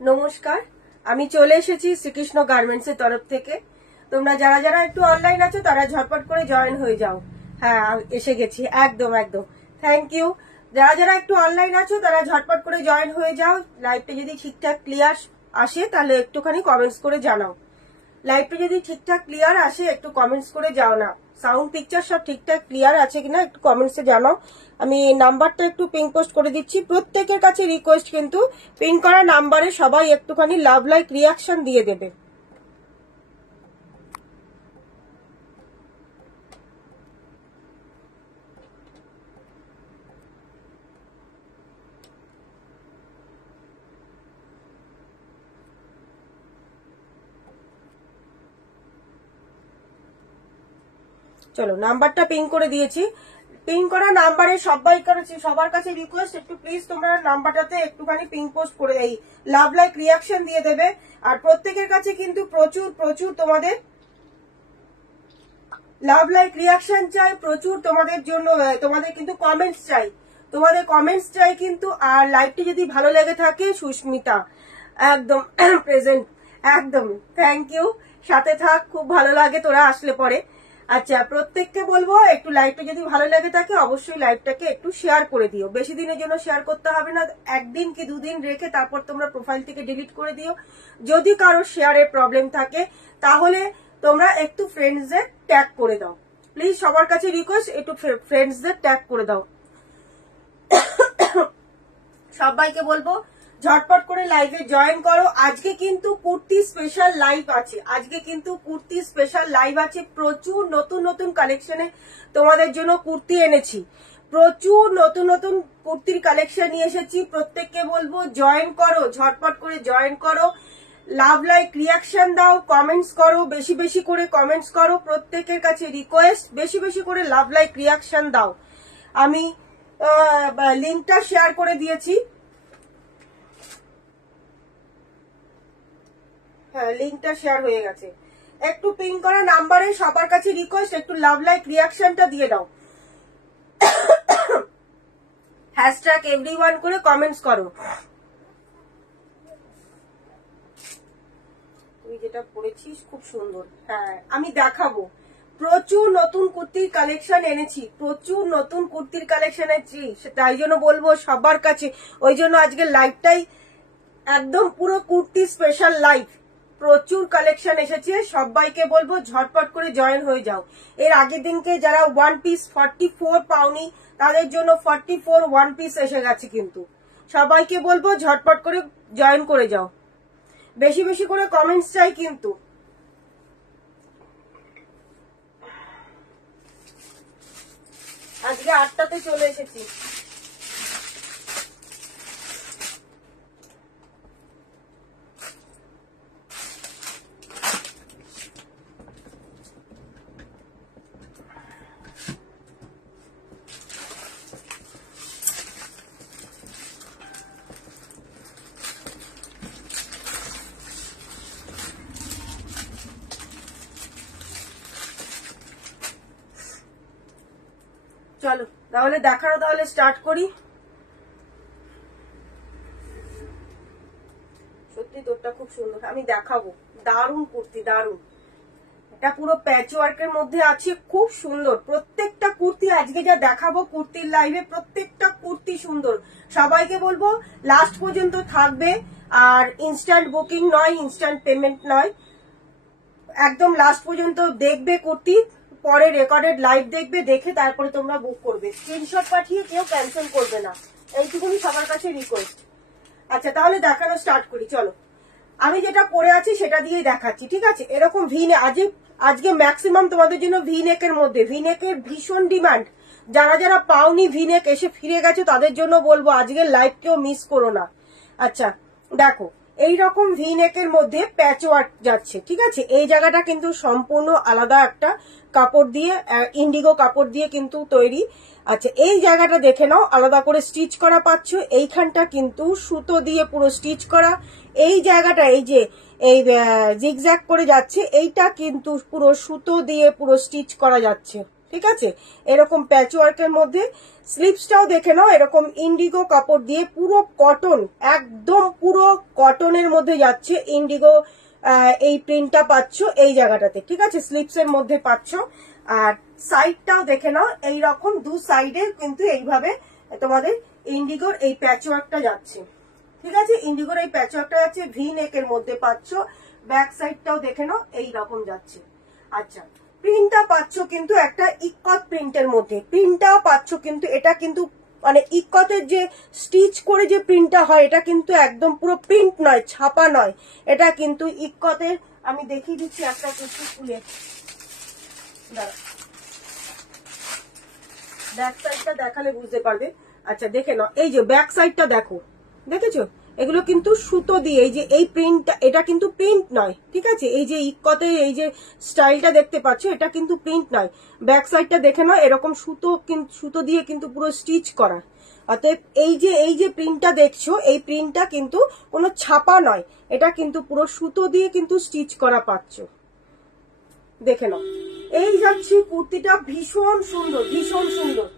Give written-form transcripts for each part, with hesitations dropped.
নমস্কার, আমি চলে এসেছি শ্রীকৃষ্ণ গার্মেন্টস এর তরফ থেকে। তোমরা যারা যারা একটু অনলাইন আছো তারা ঝটপট করে জয়েন হয়ে যাও। হ্যাঁ, এসে গেছি, একদম একদম। Thank you. যারা যারা একটু অনলাইন আছো তারা ঝটপট করে জয়েন হয়ে যাও। লাইভটা যদি ঠিকঠাক ক্লিয়ার আসে তাহলে একটুখানি কমেন্টস করে জানাও। লাইভটা যদি ঠিকঠাক ক্লিয়ার আসে একটু কমেন্টস করে যাও না। সাউন্ড পিকচার সব ঠিকঠাক ক্লিয়ার আছে কিনা একটু কমেন্টসে জানাও। আমি নাম্বারটা একটু পিন পোস্ট করে দিচ্ছি। প্রত্যেকের কাছে রিকোয়েস্ট, কিন্তু পিন করা নাম্বারে সবাই একটুখানি লাভ লাইক রিয়াকশন দিয়ে দেবে। চলো, নাম্বারটা পিন করে দিয়েছি। পিন করা নাম্বারে সবার কাছে রিকোয়েস্ট, একটু প্লিজ তোমরা নাম্বারটাতে একটুখানি পিন পোস্ট করে এই লাভ লাইক রিয়াকশন দিয়ে দেবে। আর প্রত্যেকের কাছে কিন্তু প্রচুর প্রচুর তোমাদের লাভ লাইক রিয়াকশন চাই, প্রচুর তোমাদের জন্য তোমাদের কিন্তু কমেন্টস চাই, তোমাদের কমেন্টস চাই কিন্তু। আর লাইভটি যদি ভালো লেগে থাকে, সুস্মিতা একদম প্রেজেন্ট, একদম থ্যাংক ইউ। সাথে থাক, খুব ভালো লাগে তোরা আসলে পরে। আচ্ছা, প্রত্যেককে বলবো একটু লাইভটা যদি ভালো লেগে থাকে অবশ্যই লাইভটাকে একটু শেয়ার করে দিও। বেশি দিনের জন্য শেয়ার করতে হবে না, একদিন কি দুদিন রেখে তারপর তোমরা প্রোফাইল থেকে ডিলিট করে দিও। যদি কারো শেয়ারের প্রবলেম থাকে তাহলে তোমরা একটু ফ্রেন্ডসদের ট্যাগ করে দাও। প্লিজ সবার কাছে রিকোয়েস্ট, একটু ফ্রেন্ডসদের ট্যাগ করে দাও। সবাইকে বলবো ঝটপট করে লাইভে জয়েন করো। আজকে কিন্তু কুর্তি স্পেশাল লাইভ আছে, আজকে কিন্তু কুর্তি স্পেশাল লাইভ আছে। প্রচুর নতুন নতুন কালেকশনে তোমাদের জন্য কুর্তি এনেছি, প্রচুর নতুন নতুন কুর্তির কালেকশন নিয়ে এসেছি। প্রত্যেককে বলবো জয়েন করো, ঝটপট করে জয়েন করো, লাভ লাইক রিয়াকশন দাও, কমেন্টস করো, বেশি বেশি করে কমেন্টস করো। প্রত্যেকের কাছে রিকোয়েস্ট, বেশি বেশি করে লাভ লাইক রিয়াকশন দাও। আমি লিঙ্কটা শেয়ার করে দিয়েছি। হ্যাঁ, লিঙ্কটা শেয়ার হয়ে গেছে। একটু পিন করা নাম্বারে সবার কাছে রিকোয়েস্ট, একটু লাভ লাইক রিয়াকশনটা দিয়ে দাও। হ্যাশট্যাগ এভরিওয়ান করে কমেন্টস করো। তুই যেটা পরেছিস খুব সুন্দর। হ্যাঁ, আমি দেখাবো। প্রচুর নতুন কুর্তির কালেকশন এনেছি, প্রচুর নতুন কুর্তির কালেকশন এনেছি, তাই জন্য বলবো সবার কাছে। ওই জন্য আজকে লাইভটাই একদম পুরো কুর্তি স্পেশাল লাইভ। প্রচুর কালেকশন এসেছে, সবাইকে বলবো ঝটপট করে জয়েন হয়ে যাও। এর আগের দিনকে যারা 1 পিস 44 পাওনি তাদের জন্য 44 1 পিস এসে গেছে। কিন্তু সবাইকে বলবো ঝটপট করে জয়েন করে যাও, বেশি বেশি করে কমেন্টস চাই কিন্তু। আজকে 8টাতে চলে এসেছি। চলো তাহলে দেখানো, তাহলে স্টার্ট করি। সত্যি তোরটা খুব সুন্দর, আমি দেখাবো। দারুণ কুর্তি, দারুণ। এটা পুরো প্যাচ ওয়ার্কের মধ্যে আছে, খুব সুন্দর। প্রত্যেকটা কুর্তি আজকে যা দেখাবো কুর্তির লাইভে, প্রত্যেকটা কুর্তি সুন্দর। সবাইকে বলবো লাস্ট পর্যন্ত থাকবে। আর ইনস্ট্যান্ট বুকিং নয়, ইনস্ট্যান্ট পেমেন্ট নয়, একদম লাস্ট পর্যন্ত দেখবে কুর্তি, পরে রেকর্ডেড লাইভ দেখবে, দেখে তারপরে তোমরা বুক করবে। স্ক্রিনশট পাঠিয়ে কেউ ক্যান্সেল করবে না, এইটুকুনি সবার কাছে রিকোয়েস্ট। আচ্ছা, তাহলে দেখানো স্টার্ট করি। চলো, আমি যেটা পরে আছি সেটা দিয়েই দেখাচ্ছি, ঠিক আছে? এরকম আজকে ম্যাক্সিমাম তোমাদের জন্য ভি নেকের মধ্যে, ভি নেকের ভীষণ ডিমান্ড। যারা যারা পাওনি ভি নেক, এসে ফিরে গেছো, তাদের জন্য বলবো আজকের লাইভ কেউ মিস করো না। আচ্ছা দেখো, এইরকম ভি নেকের মধ্যে প্যাচ ওয়ার্ক যাচ্ছে, ঠিক আছে? এই জায়গাটা কিন্তু সম্পূর্ণ আলাদা একটা কাপড় দিয়ে, ইন্ডিগো কাপড় দিয়ে কিন্তু তৈরি। আচ্ছা, এই জায়গাটা দেখে নাও, আলাদা করে স্টিচ করা পাচ্ছ। এইখানটা কিন্তু সুতো দিয়ে পুরো স্টিচ করা। এই জায়গাটা, এই যে এই জিগজ্যাগ করে যাচ্ছে, এইটা কিন্তু পুরো সুতো দিয়ে পুরো স্টিচ করা যাচ্ছে। ঠিক আছে, এরকম প্যাচ ওয়ার্কের মধ্যে। স্লিপসটাও দেখে নাও, এরকম ইন্ডিগো কাপড় দিয়ে পুরো কটন, একদম পুরো কটনের মধ্যে যাচ্ছে। ইন্ডিগো এই প্রিন্টটা পাচ্ছ এই জায়গাটাতে, ঠিক আছে, স্লিপসের মধ্যে পাচ্ছ। আর সাইডটাও দেখে নাও, এইরকম দু সাইডে কিন্তু এইভাবে তোমাদের ইন্ডিগোর এই প্যাচ ওয়ার্কটা যাচ্ছে, ঠিক আছে, ইন্ডিগোর এই প্যাচ ওয়ার্কটা যাচ্ছে, ভি নেকের মধ্যে পাচ্ছ। ব্যাক সাইডটাও দেখে নাও এইরকম যাচ্ছে। আচ্ছা, প্রিন্টটা পাচ্ছ কিন্তু একটা ইকত প্রিন্টের মধ্যে, প্রিন্টটাও পাচ্ছ কিন্তু এটা কিন্তু মানে ইকতের যে স্টিচ করে যে প্রিন্টটা হয় এটা কিন্তু একদম পুরো প্রিন্ট নয়, ছাপা নয়, এটা কিন্তু ইকতের। আমি দেখিয়ে দিচ্ছি একটা কিছু খুলে, ব্যাক সাইডটা দেখালে বুঝতে পারবে। আচ্ছা দেখে নাও, এই যে ব্যাক সাইডটা দেখো, দেখেছো, এগুলো কিন্তু সুতো দিয়ে, এই যে এই প্রিন্টটা, এটা কিন্তু প্রিন্ট নয়, ঠিক আছে, এই যে ইকতে এই যে স্টাইলটা দেখতে পাচ্ছ এটা কিন্তু প্রিন্ট নয়। ব্যাক সাইডটা দেখে নাও, এরকম সুতো দিয়ে কিন্তু পুরো স্টিচ করা। অতএব এই যে প্রিন্টটা দেখছো, এই প্রিন্টটা কিন্তু কোনো ছাপা নয়, এটা কিন্তু পুরো সুতো দিয়ে কিন্তু স্টিচ করা পাচ্ছ, দেখে নাও। এই যাচ্ছে কুর্তিটা, ভীষণ সুন্দর, ভীষণ সুন্দর,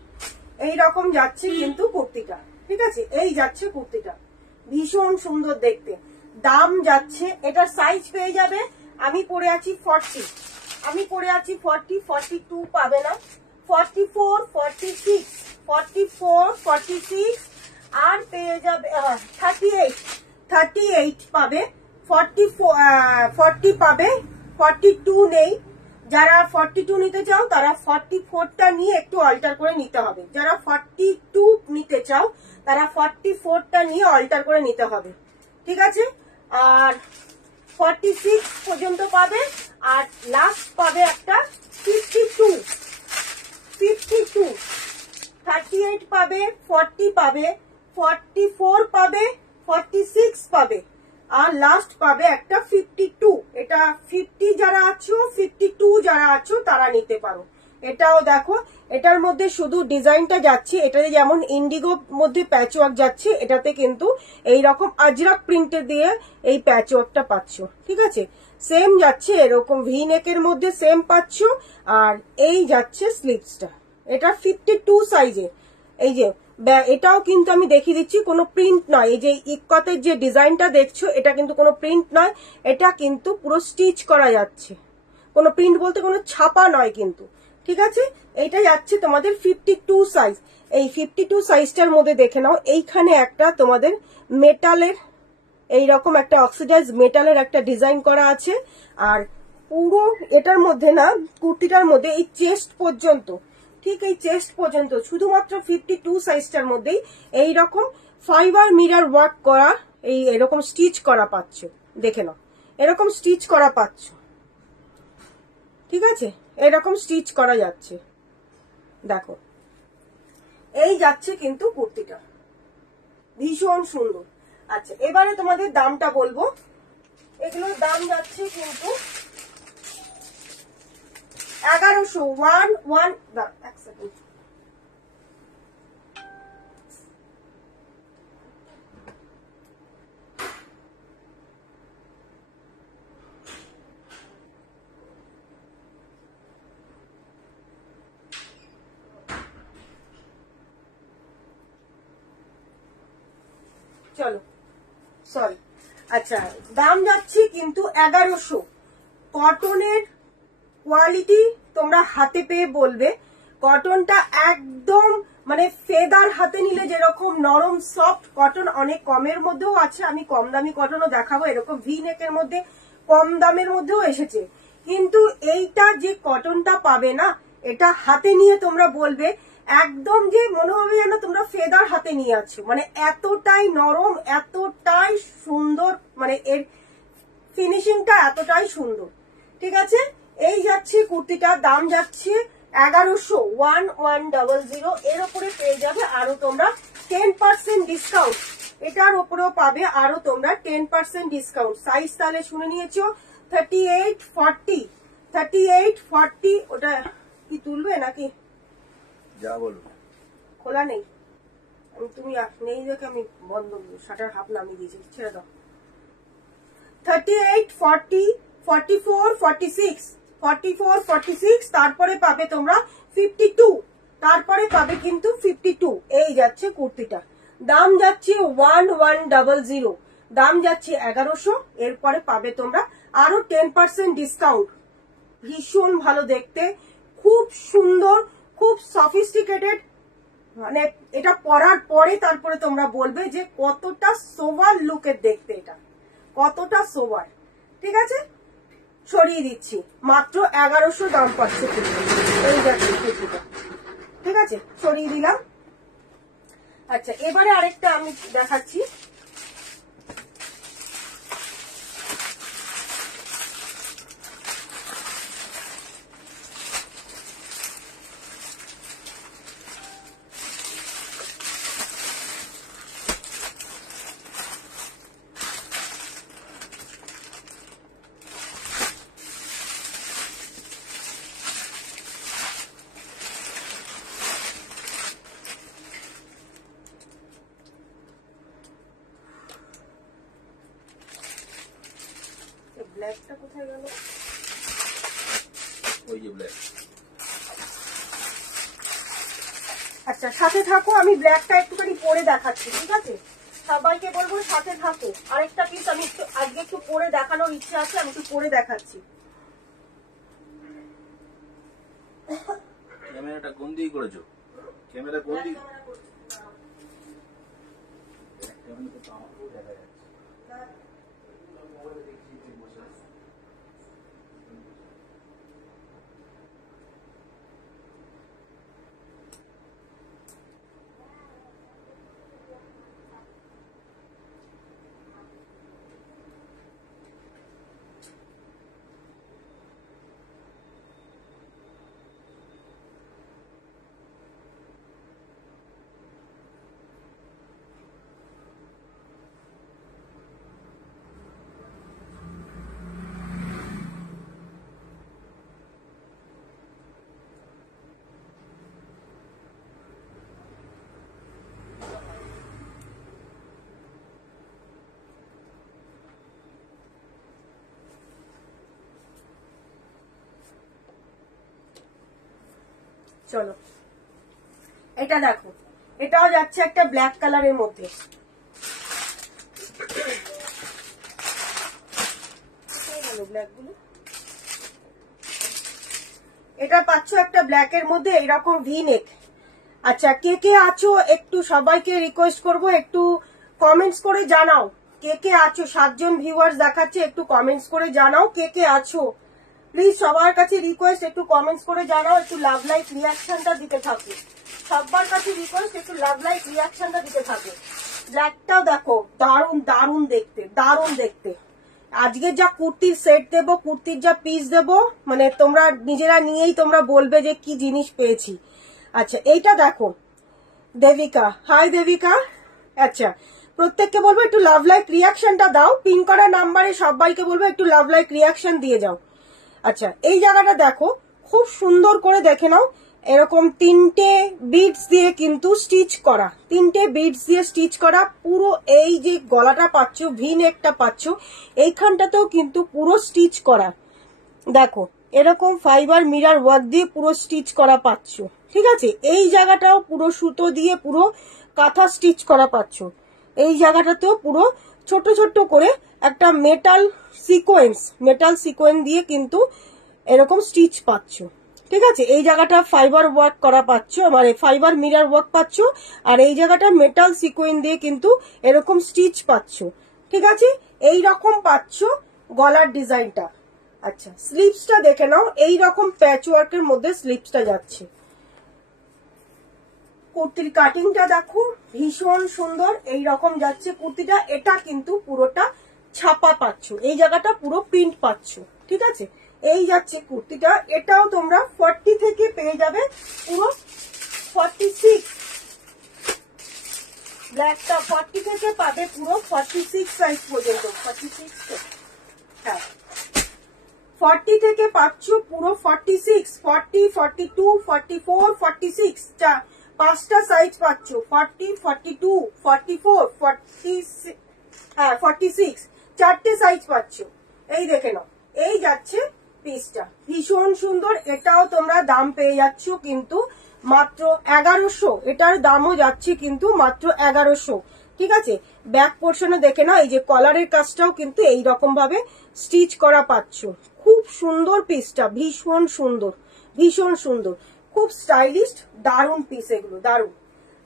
এইরকম যাচ্ছে কিন্তু কুর্তিটা, ঠিক আছে, এই যাচ্ছে কুর্তিটা, ভীষণ সুন্দর দেখতে। দাম যাচ্ছে, এটার সাইজ পেয়ে যাবে, আমি পরে আছি 40, আমি পরে আছি 40, 42 পাবে না, 44, 46, 44, 46 আর পেয়ে যাবে 38, 38 পাবে, 40 পাবে, 42 নেই। যারা 42 নিতে চাও তারা 44টা নিয়ে একটু অল্টার করে নিতে হবে, যারা 42 নিতে চাও তারা 44টা নিয়ে অল্টার করে নিতে হবে, ঠিক আছে। আর 46 পর্যন্ত পাবে, আর লাস্ট পাবে একটা 52, 38 পাবে, 40 পাবে, 44 পাবে, 46 পাবে, আর লাস্ট পাবে একটা 52। এটা 50 যারা আছো, 52 যারা আছো তারা নিতে পারো। এটাও দেখো, এটার মধ্যে শুধু ডিজাইনটা যাচ্ছে, এটাতে যেমন ইন্ডিগো মধ্যে প্যাচ ওয়ার্ক যাচ্ছে, এটাতে কিন্তু এইরকম আজরাক প্রিন্টে দিয়ে এই প্যাচ ওয়ার্কটা পাচ্ছ, ঠিক আছে, সেম যাচ্ছে, এরকম ভি নেকের মধ্যে সেম পাচ্ছ। আর এই যাচ্ছে স্লিভসটা, এটা 52 সাইজে। এই যে এটাও কিন্তু আমি দেখিয়ে দিচ্ছি, কোনো প্রিন্ট নয়, এই যে ইকতের যে ডিজাইনটা দেখছো এটা কিন্তু কোনো প্রিন্ট নয়, এটা কিন্তু পুরো স্টিচ করা যাচ্ছে, কোনো প্রিন্ট বলতে কোনো ছাপা নয় কিন্তু, ঠিক আছে। এইটা যাচ্ছে তোমাদের 52 সাইজ। এই 52 সাইজটার মধ্যে দেখে নাও, এইখানে একটা তোমাদের মেটালের এইরকম একটা অক্সিডাইজ মেটালের একটা ডিজাইন করা আছে। আর পুরো এটার মধ্যে না, কুর্তিটার মধ্যে এই চেস্ট পর্যন্ত, ঠিক এই চেস্ট পর্যন্ত শুধুমাত্র 52 সাইজটার মধ্যেই এইরকম ফাইবার মিরর ওয়ার্ক করা, এই এরকম স্টিচ করা পাচ্ছ, দেখে নাও, এরকম স্টিচ করা পাচ্ছ, ঠিক আছে, এরকম স্টিচ করা যাচ্ছে, দেখো, এই যাচ্ছে কিন্তু কুর্তিটা, ভীষণ সুন্দর। আচ্ছা, এবারে তোমাদের দামটা বলবো, এগুলোর দাম যাচ্ছে কিন্তু 1100, এক সেকেন্ড, চলো সরি, আচ্ছা দাম যাচ্ছে কিন্তু 1100। কটনের কোয়ালিটি তোমরা হাতে পেয়ে বলবে, কটনটা একদম মানে ফেদার হাতে নিলে যেরকম নরম সফট কটন, অনেক কমের মধ্যেও আছে, আমি কম দামি কটনও দেখাবো, এরকম ভি নেকের মধ্যে কম দামের মধ্যেও এসেছে, কিন্তু এইটা যে কটনটা পাবে না, এটা হাতে নিয়ে তোমরা বলবে একদম যে মনে হবে যেন তোমরা ফেদার হাতে নিয়ে আছো, মানে এতটাই নরম, এতটাই সুন্দর, মানে এর ফিনিশিংটা এতটাই সুন্দর, ঠিক আছে। এই যাচ্ছে কুর্তিটার দাম যাচ্ছে 1100, 1100। এর উপরে পেয়ে যাবে আরো তোমরা 10% ডিসকাউন্ট, এটার উপরেও পাবে আরো তোমরা 10% ডিসকাউন্ট। সাইজ তাহলে শুনে নিয়েছো, 38, 40, 38, 40। ওটা কি তুলবে নাকি? যা বলো, খোলা নেই, তুমি নেই দেখে আমি বন্ধ, শাটার হাফ নামিয়ে দিয়েছি, ছেড়ে দাও। 38, 40, 44, 46, 44, 46, তারপরে পাবে তোমরা 52, তারপরে পাবে কিন্তু 52। এই যাচ্ছে কুর্তিটা, দাম যাচ্ছে 1100, দাম যাচ্ছে 1100। এরপরে পাবে তোমরা আরো 10% ডিসকাউন্ট। ভীষণ ভালো দেখতে, খুব সুন্দর, খুব সফিস্টিকেটেড। মানে এটা পরার পরে তারপরে তোমরা বলবে যে কতটা সোভার লুকের দেখতে, এটা কতটা সোভার। ঠিক আছে, সরিয়ে দিচ্ছি, মাত্র 1100 দাম পাচ্ছে এই যাচ্ছে কুর্তিটা। ঠিক আছে, সরিয়ে দিলাম। আচ্ছা, এবারে আরেকটা আমি দেখাচ্ছি। ব্ল্যাকটা কোথায় গেল? ওই যে ব্ল্যাক। আচ্ছা, সাথে থাকো, আমি ব্ল্যাকটা একটুখানি পরে দেখাচ্ছি। ঠিক আছে, সবাইকে বলবো সাথে থাকো। আরেকটা পিস আমি একটু আজকে একটু পরে দেখানোর ইচ্ছা আছে, আমি একটু পরে দেখাচ্ছি। ক্যামেরাটা কোন দিকে করেছো? ক্যামেরা কোন দিকে? দেখা যাচ্ছে। চলো, এটা দেখো, এটাও যাচ্ছে একটা ব্ল্যাক কালারের মধ্যে। এটা পাচ্ছ একটা ব্ল্যাকের মধ্যে এরকম ভি নেক। আচ্ছা, কে কে আছো একটু সবাইকে রিকোয়েস্ট করব, একটু কমেন্টস করে জানাও কে কে আছো। 7 জন ভিউয়ার্স দেখাচ্ছে, একটু কমেন্টস করে জানাও কে কে আছো। প্লিজ সবার কাছে রিকোয়েস্ট, একটু কমেন্টস করে জানাও, একটু লাভ লাইক রিয়াকশনটা দিতে থাকো। সবার কাছে রিকোয়েস্ট, একটু লাভ লাইক রিয়াকশনটা দিতে থাকো। ব্ল্যাকটাও দেখো, দারুন দারুন দেখতে, দারুন দেখতে। আজকে যা কুর্তির সেট দেবো, কুর্তির যা পিস দেবো, মানে তোমরা নিজেরা নিয়েই তোমরা বলবে যে কি জিনিস পেয়েছি। আচ্ছা, এইটা দেখো, দেবিকা, হাই দেবিকা। আচ্ছা, প্রত্যেককে বলবো একটু লাভ লাইক রিয়াকশনটা দাও। পিন করা নাম্বারে সবাইকে বলবো একটু লাভ লাইক রিয়াকশন দিয়ে যাও। আচ্ছা, এই জায়গাটা দেখো, খুব সুন্দর করে দেখে নাও। এরকম 3টে বিডস দিয়ে কিন্তু স্টিচ করা, 3টে বিডস দিয়ে স্টিচ করা। পুরো এই যে গলাটা পাচ্ছ, ভি নেকটা পাচ্ছ, এইখানটাতেও কিন্তু পুরো স্টিচ করা। দেখো, এরকম ফাইবার মিরার ওয়ার্ক দিয়ে পুরো স্টিচ করা পাচ্ছ। ঠিক আছে, এই জায়গাটাও পুরো সুতো দিয়ে পুরো কাঁথা স্টিচ করা পাচ্ছ। এই জায়গাটাতেও পুরো ছোট ছোট করে একটা মেটাল সিকোয়েন্স দিয়ে কিন্তু এরকম স্টিচ পাচ্ছ। ঠিক আছে, এই জায়গাটা ফাইবার ওয়ার্ক করা পাচ্ছ, মানে ফাইবার মিরার ওয়ার্ক পাচ্ছ, আর এই জায়গাটা মেটাল সিকোয়েন্স দিয়ে কিন্তু এরকম স্টিচ পাচ্ছ। ঠিক আছে, এই রকম পাচ্ছ গলার ডিজাইনটা। আচ্ছা, স্লিপসটা দেখে নাও, এই রকম প্যাচ ওয়ার্কের মধ্যে স্লিপসটা যাচ্ছে। কুর্তির কাটিংটা দেখো, ভীষণ সুন্দর, এই রকম যাচ্ছে কুর্তিটা। এটা কিন্তু পুরোটা ছাপা পাচ্ছ, এই জায়গাটা পুরো প্রিন্ট পাচ্ছ। ঠিক আছে, এই যাচ্ছে কুর্তিটা। এটাও তোমরা 40 থেকে পেয়ে যাবে পুরো 46। ব্ল্যাকটা 40 থেকে পাবে পুরো 46 সাইজ পর্যন্ত। 46, হ্যাঁ, 40 থেকে পাচ্ছ পুরো 46, 40, 42, 44, 46, 5টা সাইজ পাচ্ছ। 40, 42, 44, 46, হ্যাঁ 46, 4টে সাইজ পাচ্ছ। এই দেখে নাও, এই যাচ্ছে পিসটা ভীষণ সুন্দর। এটাও তোমরা দাম পেয়ে যাচ্ছ কিন্তু মাত্র 1100। এটার দামও যাচ্ছে কিন্তু মাত্র 1100। ঠিক আছে, ব্যাক পোর্শনে দেখে না, এই যে কলারের কাজটাও কিন্তু এই রকম ভাবে স্টিচ করা পাচ্ছ। খুব সুন্দর পিসটা, ভীষণ সুন্দর, ভীষণ সুন্দর, খুব স্টাইলিশ, দারুণ পিস এগুলো, দারুণ।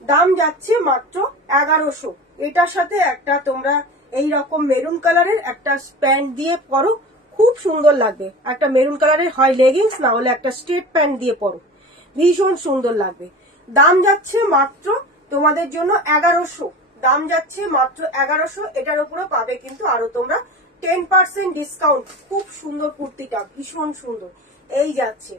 দাম যাচ্ছে মাত্র 1100। এটার সাথে একটা তোমরা এই রকম মেরুন কালারের একটা প্যান্ট দিয়ে পরো, খুব সুন্দর লাগবে। একটা মেরুন কালারের হয় লেগিংস, না হলে একটা স্ট্রেট প্যান্ট দিয়ে পরো, ভীষণ সুন্দর লাগবে। দাম যাচ্ছে মাত্র তোমাদের জন্য 1100। দাম যাচ্ছে মাত্র 1100। এটার উপরে পাবে কিন্তু আরো তোমরা 10% ডিসকাউন্ট। খুব সুন্দর কুর্তিটা, ভীষণ সুন্দর। এই যাচ্ছে,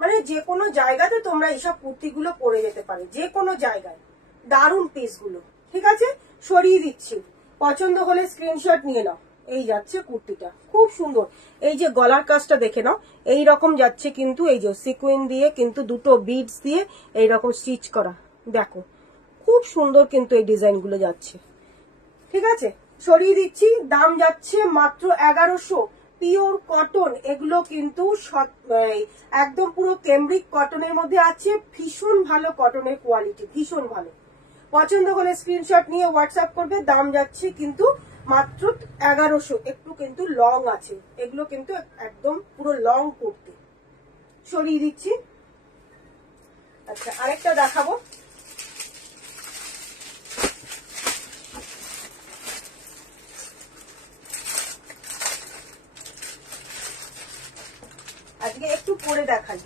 মানে যে কোনো জায়গাতে তোমরা এইসব কুর্তিগুলো পরে যেতে পারে, যে কোনো জায়গায়। দারুণ পিসগুলো। ঠিক আছে, সরিয়ে দিচ্ছি, পছন্দ হলে স্ক্রিনশট নিয়ে নাও। এই যাচ্ছে কুর্তিটা, খুব সুন্দর। এই যে গলার কাজটা দেখে নাও, এই রকম যাচ্ছে কিন্তু, এই যে সিকুইন দিয়ে কিন্তু দুটো বিডস দিয়ে এই রকম স্টিচ করা, দেখো খুব সুন্দর কিন্তু এই ডিজাইন গুলো যাচ্ছে। ঠিক আছে, সরিয়ে দিচ্ছি। দাম যাচ্ছে মাত্র 1100। পিওর কটন এগুলো কিন্তু একদম পুরো কেমব্রিক কটনের মধ্যে আছে। ভীষণ ভালো কটনের কোয়ালিটি, ভীষণ ভালো। পছন্দ হলে স্ক্রিনশট নিয়ে হোয়াটসঅ্যাপ করবে। দাম যাচ্ছে কিন্তু মাত্র 1100। একটু কিন্তু লং আছে এগুলো, কিন্তু একদম পুরো লং কুর্তি। সরিয়ে দিচ্ছি। আচ্ছা, আরেকটা দেখাবো। আজকে একটু পরে দেখাই।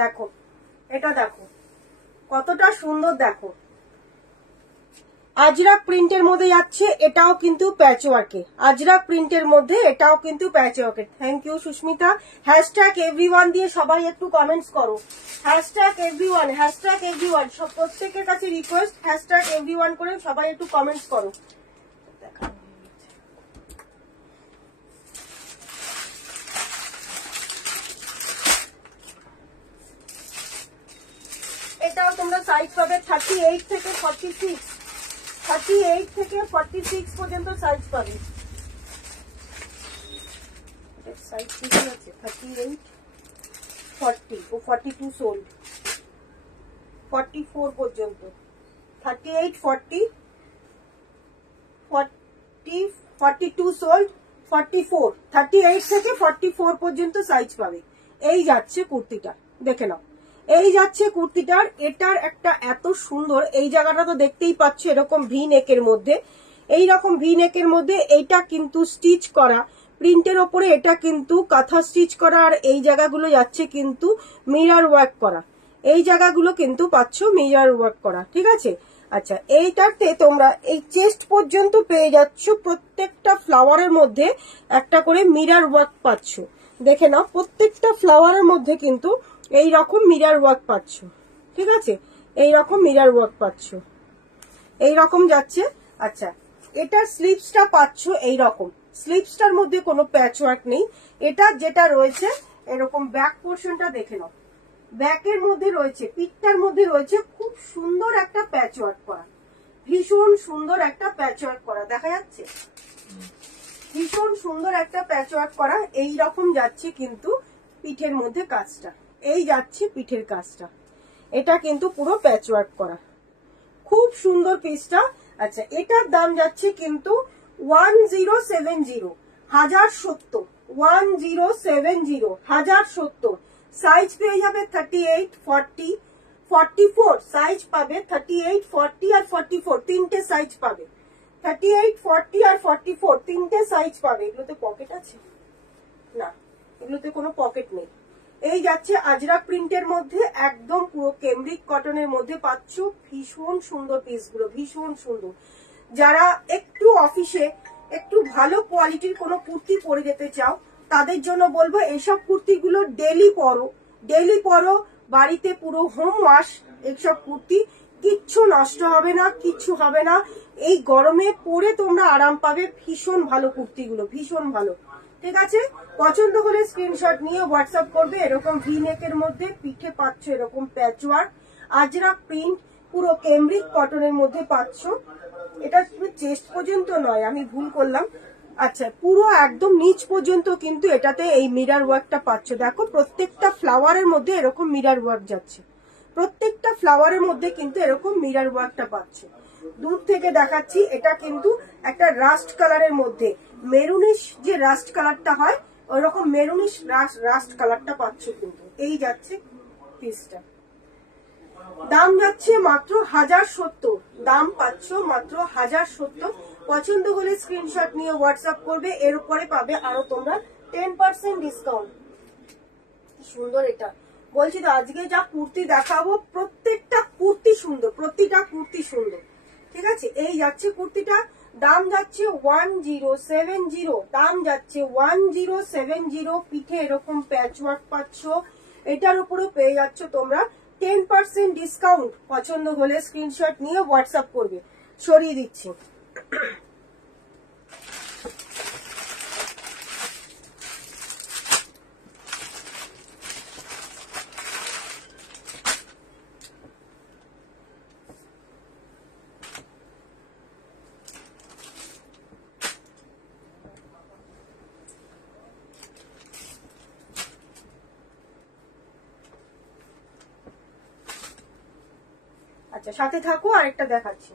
দেখো, এটা দেখো কতটা সুন্দর। দেখো, আজরাক প্রিন্টের মধ্যে যাচ্ছে, এটাও কিন্তু প্যাচ ওয়ার্কে। আজরাক প্রিন্টের মধ্যে এটাও কিন্তু প্যাচ ওয়ার্কে। Thank you Sushmita. Hashtag everyone দিয়ে সবাই একটু কমেন্টস করো। হ্যাশট্যাগ এভরিওয়ান, হ্যাশট্যাগ এভরিওয়ান, সব প্রত্যেকের কাছে রিকোয়েস্ট, হ্যাশট্যাগ এভরিওয়ান করে সবাই একটু কমেন্টস করো। এটাও তোমরা সাইজ পাবে 38 থেকে 46, 38 থেকে 46 পর্যন্ত সাইজ পাবে। সাইজ ঠিক আছে, 38, 40 ও 42 সোল্ড, 44 পর্যন্ত, 38, 40, 40, 42 সোল্ড, 44, 38 থেকে 44 পর্যন্ত সাইজ পাবে। এই যাচ্ছে কুর্তিটা, দেখে নাও। এই যাচ্ছে কুর্তিটার, এটার একটা এত সুন্দর, এই জায়গাটা তো দেখতেই পাচ্ছ এরকম ভি নেকের মধ্যে, এইরকম ভি নেকের মধ্যে এইটা কিন্তু স্টিচ করা প্রিন্টের ওপরে, এটা কিন্তু কাঁথা স্টিচ করা, আর এই জায়গাগুলো যাচ্ছে কিন্তু মিরর ওয়ার্ক করা, এই জায়গাগুলো কিন্তু পাচ্ছ মিরর ওয়ার্ক করা। ঠিক আছে, আচ্ছা, এইটাতে তোমরা এই চেস্ট পর্যন্ত পেয়ে যাচ্ছ, প্রত্যেকটা ফ্লাওয়ারের মধ্যে একটা করে মিরর ওয়ার্ক পাচ্ছ। দেখে নাও, প্রত্যেকটা ফ্লাওয়ারের মধ্যে কিন্তু এই রকম মিরর ওয়ার্ক পাচ্ছ। ঠিক আছে, এই রকম মিরর ওয়ার্ক পাচ্ছ, এই রকম যাচ্ছে। আচ্ছা, এটার স্লিভসটা পাচ্ছ এই রকম, স্লিভসটার মধ্যে কোনো প্যাচ ওয়ার্ক নেই। এটা যেটা রয়েছে এরকম ব্যাক পোর্শনটা দেখে নাও, ব্যাকের মধ্যে রয়েছে, পিঠটার মধ্যে রয়েছে খুব সুন্দর একটা প্যাচওয়ার্ক করা, ভীষণ সুন্দর একটা প্যাচওয়ার্ক করা, দেখা যাচ্ছে ভীষণ সুন্দর একটা প্যাচওয়ার্ক করা। এই রকম যাচ্ছে কিন্তু পিঠের মধ্যে কাজটা, এই যাচ্ছে পিঠের কাজটা, এটা কিন্তু পুরো প্যাচওয়ার্ক করা, খুব সুন্দর পিসটা। আচ্ছা, এটার দাম যাচ্ছে কিন্তু 1070, 1070, 1070, 1070। সাইজ পেয়ে যাবে 38, 40, 44 সাইজ পাবে, 38, 40 আর 44 তিনটে সাইজ পাবে, 38, 40 আর 44 তিনটে সাইজ পাবে। এগুলোতে পকেট আছে না, এগুলোতে কোনো পকেট নেই। এই যাচ্ছে আজরা প্রিন্টের মধ্যে, একদম পুরো কেমব্রিক কটনের মধ্যে পাচ্ছ, ভীষণ সুন্দর পিসগুলো, ভীষণ সুন্দর। যারা একটু অফিসে একটু ভালো কোয়ালিটির কোনো কুর্তি পরে যেতে চাও তাদের জন্য বলবো এইসব কুর্তিগুলো ডেলি পরো, ডেলি পরো, বাড়িতে পুরো হোম ওয়াশ, এইসব কুর্তি কিচ্ছু নষ্ট হবে না, কিচ্ছু হবে না। এই গরমে পরে তোমরা আরাম পাবে, ভীষণ ভালো কুর্তিগুলো, ভীষণ ভালো। ঠিক আছে, পছন্দ হলে স্ক্রিনশট নিয়ে হোয়াটসঅ্যাপ করবে। এরকম ভি নেকের মধ্যে পিঠে পাচ্ছ এরকম প্যাচওয়ার্ক, আজরা প্রিন্ট, পুরো কেমব্রিক কটনের মধ্যে পাচ্ছ। এটা চেস্ট পর্যন্ত নয়, আমি ভুল করলাম। আচ্ছা, পুরো একদম নিচ পর্যন্ত কিন্তু এটাতে এই মিরর ওয়ার্কটা পাচ্ছ। দেখো প্রত্যেকটা ফ্লাওয়ারের মধ্যে এরকম মিরর ওয়ার্ক যাচ্ছে, প্রত্যেকটা ফ্লাওয়ারের মধ্যে কিন্তু এরকম মিরর ওয়ার্কটা পাচ্ছে। দূর থেকে দেখাচ্ছি, এটা কিন্তু একটা রাস্ট কালারের মধ্যে, মেরুনিশ যে রাস্ট কালারটা হয় ওইরকম মেরুনিশ রাস্ট কালারটা পাচ্ছ কিন্তু। এই যাচ্ছে পিসটা, দাম যাচ্ছে মাত্র 1070, দাম পাচ্ছ মাত্র 1070। পছন্দ হলে স্ক্রিনশট নিয়ে হোয়াটসঅ্যাপ করবে, এর উপরে পাবে আরো তোমরা 10% ডিসকাউন্ট। সুন্দর এটা বলছি তো, আজকে যা কুর্তি দেখাবো প্রত্যেকটা কুর্তি সুন্দর, প্রতিটা কুর্তি সুন্দর। ঠিক আছে, এই যাচ্ছে কুর্তিটা, দাম যাচ্ছে 1070, দাম যাচ্ছে 1070। পিঠে এরকম প্যাচওয়ার্ক পাচ্ছ, এটার উপরেও পেয়ে যাচ্ছ তোমরা 10% ডিসকাউন্ট। পছন্দ হলে স্ক্রিনশট নিয়ে হোয়াটসঅ্যাপ করবে, সরিয়ে দিচ্ছি। আচ্ছা, সাথে থাকো, আরেকটা দেখাচ্ছি।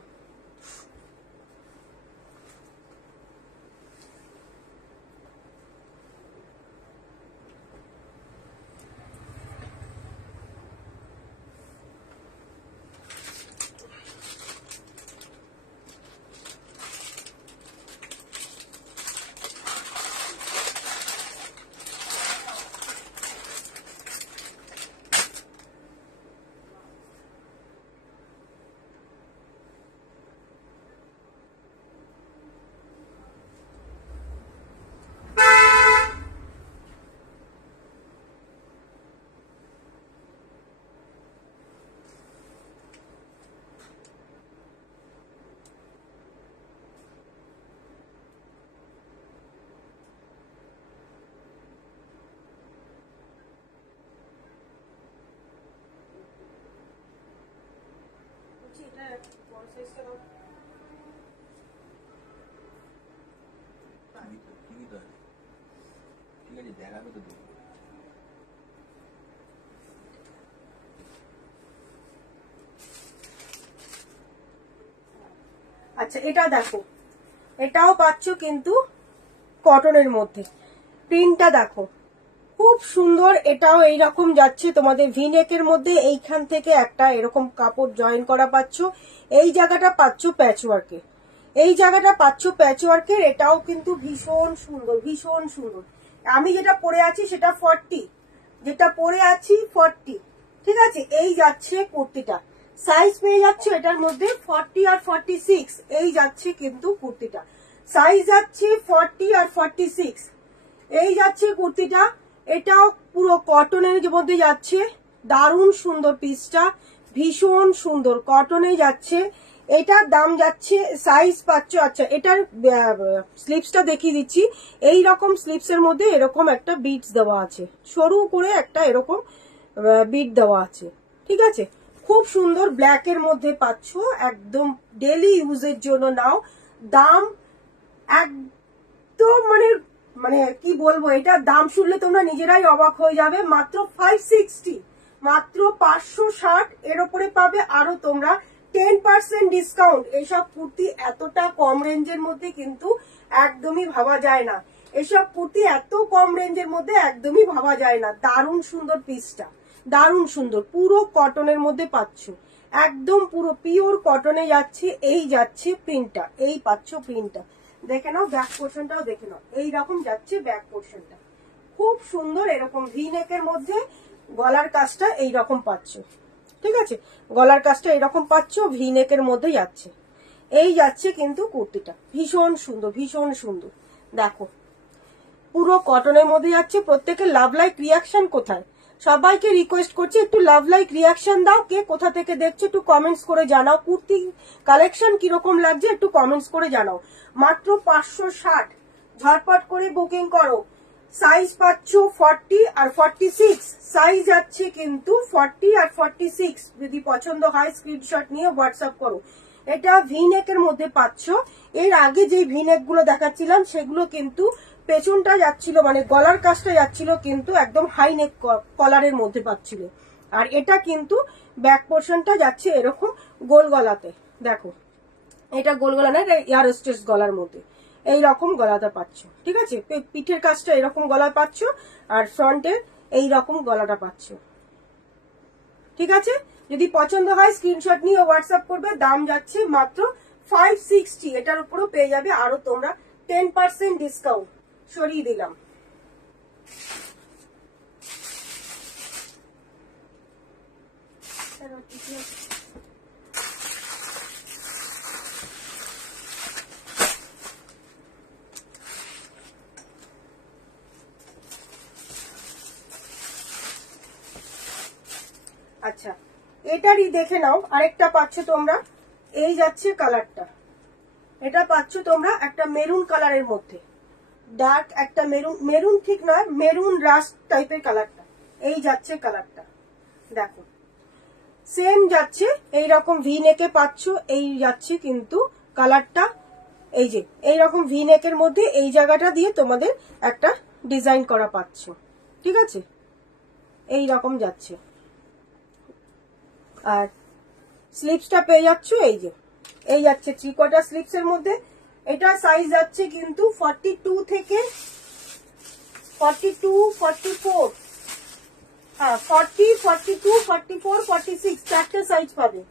দেখাবে তো। আচ্ছা, এটা দেখো, এটাও পাচ্ছ কিন্তু কটনের মধ্যে, প্রিন্টটা দেখো খুব সুন্দর। এটাও এইরকম যাচ্ছে তোমাদের ভি নেকের মধ্যে, এইখান থেকে একটা এরকম কাপড় জয়েন করা পাচ্ছ, এই জায়গাটা পাচ্ছ প্যাচওয়ার্কে, এই জায়গাটা পাচ্ছ প্যাচওয়ার্কের। এটাও কিন্তু ভীষণ সুন্দর, ভীষণ সুন্দর। আমি যেটা পরে আছি সেটা 40, যেটা পরে আছি 40। ঠিক আছে, এই যাচ্ছে কুর্তিটা, সাইজ পেয়ে যাচ্ছে এটার মধ্যে 40 আর 46, এই যাচ্ছে কিন্তু কুর্তিটা, সাইজ যাচ্ছে 40 আর 46, এই যাচ্ছে কুর্তিটা। এটাও পুরো কটনের মধ্যে যাচ্ছে, দারুণ সুন্দর পিসটা, ভীষণ সুন্দর কটনে যাচ্ছে। এটার দাম যাচ্ছে, সাইজ পাচ্ছ। আচ্ছা, এটার স্লিপসটা দেখিয়ে দিচ্ছি। এই রকম স্লিপস এর মধ্যে এরকম একটা বিটস দেওয়া আছে, সরু করে একটা এরকম বিট দেওয়া আছে, ঠিক আছে। খুব সুন্দর ব্ল্যাক এর মধ্যে পাচ্ছ, একদম ডেলি ইউজের জন্য নাও। দাম একদম মানে মানে কি বলবো, এটা দাম শুনলে তোমরা নিজেরাই অবাক হয়ে যাবে। মাত্র 560, মাত্র 560 এর উপরে পাবে আরো তোমরা 10% ডিসকাউন্ট। এইসব কুর্তি এতটা কম রেঞ্জের মধ্যে কিন্তু একদমই ভাবা যায় না, এসব কুর্তি এত কম রেঞ্জের মধ্যে একদমই ভাবা যায় না। দারুণ সুন্দর পিসটা, দারুণ সুন্দর, পুরো কটনের মধ্যে পাচ্ছ, একদম পুরো পিওর কটনে যাচ্ছে। এই যাচ্ছে প্রিন্টটা, এই পাচ্ছ প্রিন্টটা, দেখে নাও। ব্যাক পোর্শনটাও দেখে নাও, এইরকম যাচ্ছে ব্যাক পোর্শনটা, খুব সুন্দর। এরকম ভি নেকের মধ্যে গলার কাজটা এইরকম পাচ্ছ, ঠিক আছে। গলার কাজটা এইরকম পাচ্ছ, ভি নেকের মধ্যে যাচ্ছে। এই যাচ্ছে কিন্তু কুর্তিটা, ভীষণ সুন্দর, ভীষণ সুন্দর। দেখো পুরো কটনের মধ্যে যাচ্ছে। প্রত্যেকে লাভ লাইক রিয়াকশন কোথায়, সবাইকে রিকোয়েস্ট করছি একটু লাভ লাইক রিয়াকশন দাও। কে কোথা থেকে দেখছো একটু কমেন্টস করে জানাও। কুর্তি কালেকশন কিরকম লাগছে একটু কমেন্টস করে জানাও। মাত্র 560, ঝটপট করে বুকিং করো। সাইজ পাচ্ছ 40 আর 46, সাইজ আছে কিন্তু 40 আর 46। যদি পছন্দ হয় স্ক্রিনশট নিয়ে হোয়াটসঅ্যাপ করো। এটা ভি নেকের মধ্যে পাচ্ছ। এর আগে যে ভি নেক গুলো দেখাচ্ছিলাম সেগুলো কিন্তু পেছনটা যাচ্ছিল, মানে গলার কাজটা যাচ্ছিল কিন্তু একদম হাই নেক কলারের মধ্যে পাচ্ছিল। আর এটা কিন্তু ব্যাক পোর্শনটা যাচ্ছে এরকম গোল গলাতে। দেখো এটা গোল গলা না, এটা এয়ার স্ট্রেস গলার মধ্যে এইরকম গলাটা পাচ্ছ, ঠিক আছে। পিঠের কাজটা এরকম গলা পাচ্ছ আর ফ্রন্টের এইরকম গলাটা পাচ্ছ, ঠিক আছে। যদি পছন্দ হয় স্ক্রিনশট নিয়ে হোয়াটসঅ্যাপ করবে। দাম যাচ্ছে মাত্র 560, এটার উপরও পেয়ে যাবে আরো তোমরা 10% ডিসকাউন্ট। সরিয়ে দিলাম। আচ্ছা এটারই দেখে নাও, আরেকটা পাচ্ছ তোমরা। এই যাচ্ছে কালারটা, এটা পাচ্ছ তোমরা একটা মেরুন কালারের মধ্যে, ডার্ক একটা মেরুন, মেরুন ঠিক নয়, মেরুন রাস্ট টাইপের কালারটা। এই যাচ্ছে কালারটা, দেখো সেম যাচ্ছে এইরকম ভি নেকে পাচ্ছ। এই যাচ্ছে কিন্তু কালারটা, এই যে এইরকম ভি নেকের মধ্যে এই জায়গাটা দিয়ে তোমাদের একটা ডিজাইন করা পাচ্ছ, ঠিক আছে। এই রকম যাচ্ছে। আর স্লিপসটা পেয়ে যাচ্ছ এই যে, এই যাচ্ছে 3/4 স্লিপস এর মধ্যে। এটা সাইজ যাচ্ছে কিন্তু 42 থেকে 42, 44, হ্যাঁ 40, 42, 44, 46 চারটে সাইজ পাবে।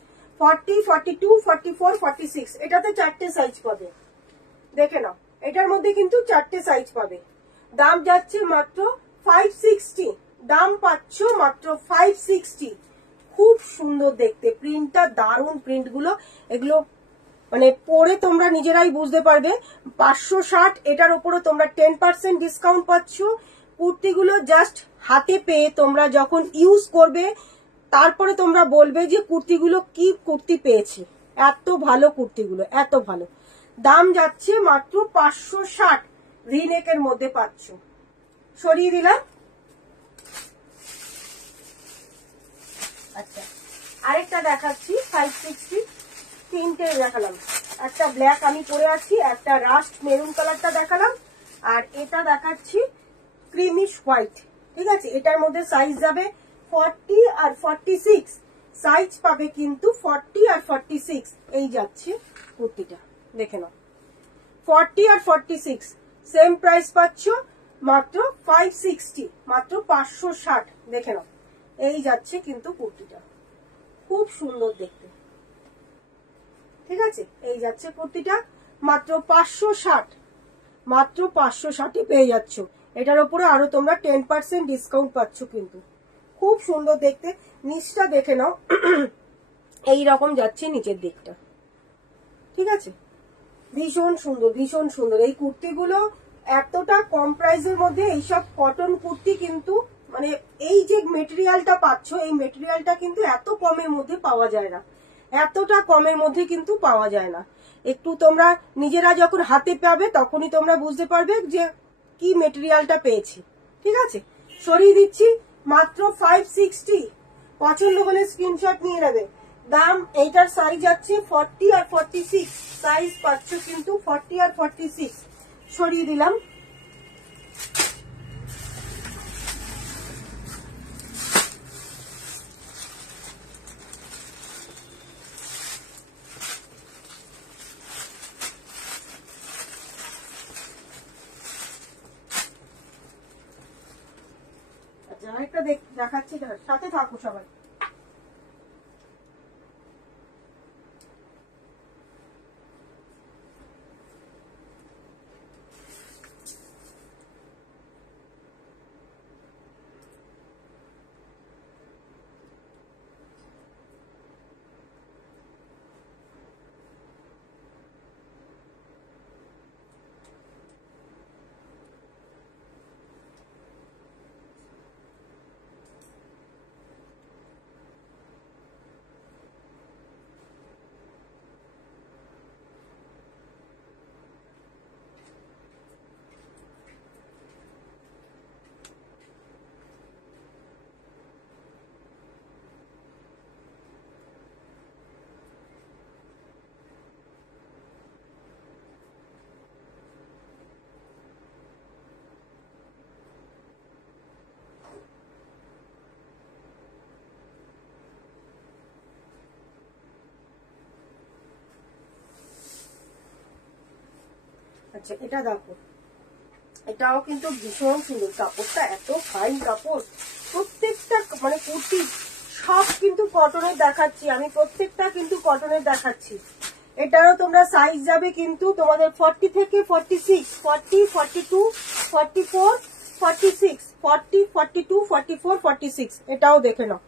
40, 42, 44, 46 এটাতে চারটে সাইজ পাবে, দেখে নাও। এটার মধ্যে কিন্তু চারটে সাইজ পাবে। দাম যাচ্ছে মাত্র 560, দাম পাচ্ছ মাত্র 560। খুব সুন্দর দেখতে, প্রিন্টটা দারুণ, প্রিন্ট গুলো এগুলো মানে পরে তোমরা নিজেরাই বুঝতে পারবে। 560, এটার উপরে তোমরা 10% ডিসকাউন্ট পাচ্ছ। কুর্তিগুলো জাস্ট হাতে পেয়ে তোমরা যখন ইউজ করবে তারপরে তোমরা বলবে যে কুর্তিগুলো কি কুর্তি পেয়েছি, এত ভালো কুর্তিগুলো, এত ভালো। দাম যাচ্ছে মাত্র 560, ভি নেকের মধ্যে পাচ্ছ। সরিয়ে দিলাম। আচ্ছা আরেকটা দেখাচ্ছি 560, তিনটে দেখালাম। একটা ব্ল্যাক আমি পরে আছি, একটা রাস্ট মেরুন কালারটা দেখালাম, আর এটা দেখাচ্ছি ক্রিমিশ হোয়াইট, ঠিক আছে। এটার মধ্যে সাইজ যাবে 40 আর 46, সাইজ পাবে কিন্তু 40 আর 46। এই যাচ্ছে কুর্তিটা, দেখে নাও 40 আর 46 সেম প্রাইস পাচ্ছ মাত্র 560, মাত্র 560, দেখে নাও। এই যাচ্ছে কিন্তু কুর্তিটা, খুব সুন্দর দেখতে, ঠিক আছে। এই যাচ্ছে কুর্তিটা মাত্র 560, মাত্র 560 পেয়ে যাচ্ছ। এটার উপরে আরো তোমরা 10% ডিসকাউন্ট পাচ্ছ কিন্তু, খুব সুন্দর দেখতে। নিচটা দেখে নাও, এই রকম যাচ্ছে নিচের দিকটা, ঠিক আছে। ভীষণ সুন্দর, ভীষণ সুন্দর এই কুর্তিগুলো। এতটা কম প্রাইসের মধ্যে এইসব কটন কুর্তি কিন্তু মানে এই যে মেটেরিয়ালটা পাচ্ছ, এই মেটেরিয়ালটা কিন্তু এত কমের মধ্যে পাওয়া যায় না, এতটা কমের মধ্যে কিন্তু পাওয়া যায় না। একটু তোমরা নিজেরা যখন হাতে পাবে তখনই তোমরা বুঝতে পারবে যে কি মেটেরিয়ালটা পেয়েছি, ঠিক আছে। সরিয়ে দিচ্ছি। মাত্র 560। পছন্দ হলে স্ক্রিনশট নিয়ে নেবে। দাম এইটার সাইজ আছে 40 আর 46, সাইজ পাচ্ছ কিন্তু 40 আর 46। সরিয়ে দিলাম। আরেকটা দেখাচ্ছি, সাথে থাকো সবাই। আচ্ছা, এটা দেখো, এটাও কিন্তু ভীষণ সুন্দর। কাপড়টা এত ফাইন কাপড়, প্রত্যেকটা মানে কুর্তি সব কিন্তু কটনের দেখাচ্ছি আমি, প্রত্যেকটা কিন্তু কটনের দেখাচ্ছি। এটারও তোমরা সাইজ যাবে কিন্তু তোমাদের 40 থেকে 46, 40, 42, 44, 46, 40, 42, 44, 46। এটাও দেখে নাও,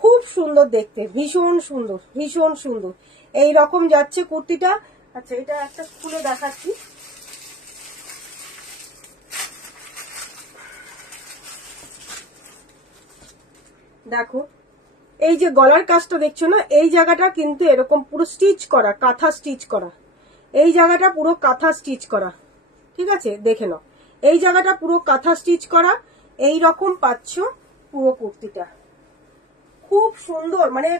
খুব সুন্দর দেখতে, ভীষণ সুন্দর, ভীষণ সুন্দর। এই রকম যাচ্ছে কুর্তিটা। আচ্ছা, এটা একটা খুলে দেখাচ্ছি। দেখো, এই যে গলার কাজটা দেখছো না, এই জায়গাটা কিন্তু এরকম পুরো স্টিচ করা, কাঁথা স্টিচ করা। এই জায়গাটা পুরো কাঁথা স্টিচ করা, ঠিক আছে? দেখে নাও, এই জায়গাটা পুরো কাঁথা স্টিচ করা। এই রকম পাচ্ছ পুরো কুর্তিটা, খুব সুন্দর। মানে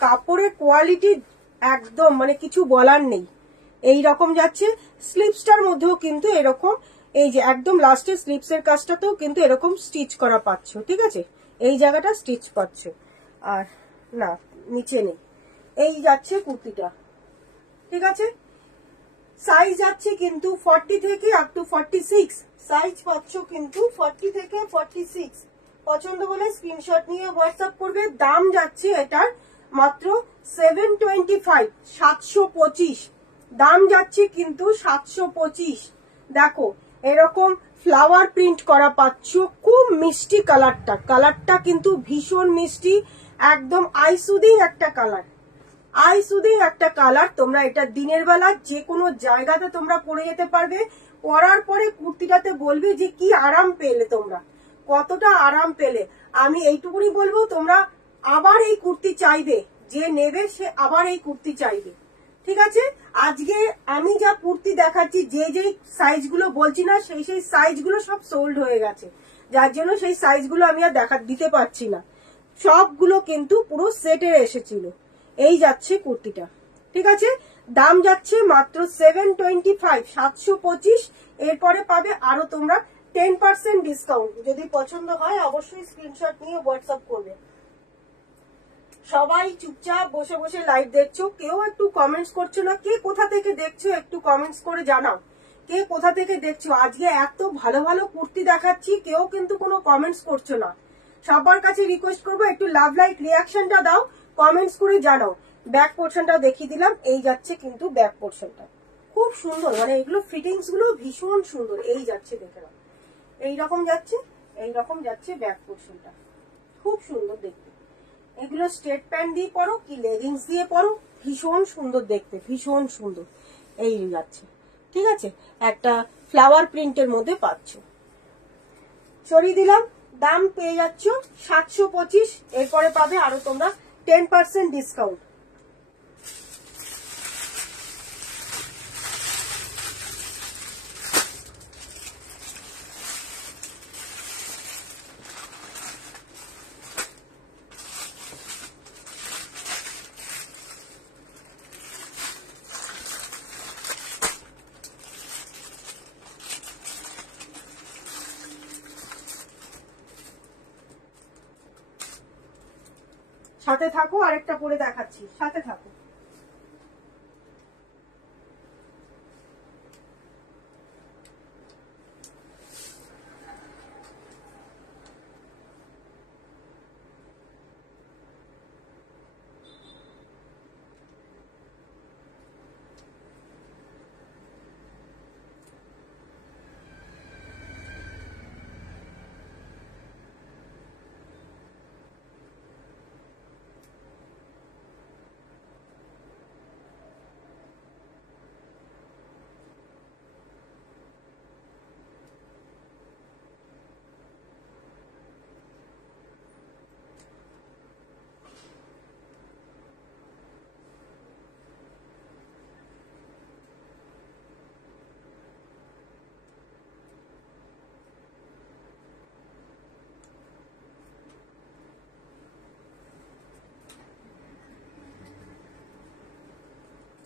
কাপড়ের কোয়ালিটি একদম মানে কিছু বলার নেই। এই রকম যাচ্ছে। স্লিপসটার মধ্যেও কিন্তু এরকম, এই যে একদম লাস্টের স্লিপসের কাজটাতেও কিন্তু এরকম স্টিচ করা পাচ্ছ, ঠিক আছে? এই জায়গাটা স্টিচ পাচ্ছ, আর না নিচে নেই। এই যাচ্ছে কুর্তিটা, ঠিক আছে? সাইজ যাচ্ছে কিন্তু 40 থেকে আপ টু 46, সাইজ পাচ্ছ কিন্তু 40 থেকে 46। পছন্দ হলে স্ক্রিনশট নিয়ে হোয়াটসঅ্যাপ করবে। দাম যাচ্ছে এটার মাত্র 725, 725 দাম যাচ্ছে কিন্তু 725। দেখো, এরকম ফ্লাওয়ার প্রিন্ট করা পাচ্ছ, খুব মিষ্টি কালারটা, কালারটা কিন্তু ভীষণ মিষ্টি, একদম আইসুদিং একটা কালার, আইসুদিং একটা কালার। তোমরা এটা দিনের বেলা যে কোনো জায়গাতে তোমরা পরে যেতে পারবে। পরার পরে কুর্তিটাতে বলবে যে কি আরাম পেলে, তোমরা কতটা আরাম পেলে। আমি এইটুকুনি বলবো, তোমরা আবার এই কুর্তি চাইবে, যে নেবে সে আবার এই কুর্তি চাইবে, ঠিক আছে? আজকে আমি যা কুর্তি দেখাচ্ছি, যে যেই সাইজগুলো বলছি না, সেই সেই সাইজগুলো সব সোল্ড হয়ে গেছে, যার জন্য সেই সাইজগুলো আমি আর দিতে পারছি না। সবগুলো কিন্তু পুরো সেটের এসেছিল। এই যাচ্ছে কুর্তিটা, ঠিক আছে? দাম যাচ্ছে মাত্র 725, 725। এরপরে পাবে আরো তোমরা 10% ডিসকাউন্ট। যদি পছন্দ হয় অবশ্যই স্ক্রিনশট নিয়ে হোয়াটসঅ্যাপ করবে। সবাই চুপচাপ বসে বসে লাইভ দেখছো, কেউ একটু কমেন্টস করছো না। কে কোথা থেকে দেখছো একটু কমেন্টস করে জানাও, কে কোথা থেকে দেখছো। আজকে এত ভালো ভালো কুর্তি দেখাচ্ছি, কেউ কিন্তু কোনো কমেন্টস করছো না। সবার কাছে রিকোয়েস্ট করবো, একটু লাভ লাইক রিয়াকশনটা দাও, কমেন্টস করে জানাও। ব্যাক পোর্শনটা দেখিয়ে দিলাম, এই যাচ্ছে কিন্তু ব্যাক পোর্শনটা, খুব সুন্দর। মানে এগুলো ফিটিংস গুলো ভীষণ সুন্দর। এই যাচ্ছে, দেখে নাও, এইরকম যাচ্ছে, এইরকম যাচ্ছে ব্যাক পোর্শনটা, খুব সুন্দর দেখতে। এগুলো স্ট্রেট প্যান্ট দিয়ে পরো কি লেগিংস দিয়ে পরো, ভীষণ সুন্দর দেখতে, ভীষণ সুন্দর। এই যাচ্ছে, ঠিক আছে? একটা ফ্লাওয়ার প্রিন্টের মধ্যে পাচ্ছ। সরিয়ে দিলাম। দাম পেয়ে যাচ্ছ 725। এরপরে পাবে আরো তোমরা 10% ডিসকাউন্ট। সাথে থাকো, আরেকটা পরে দেখাচ্ছি, সাথে থাকো।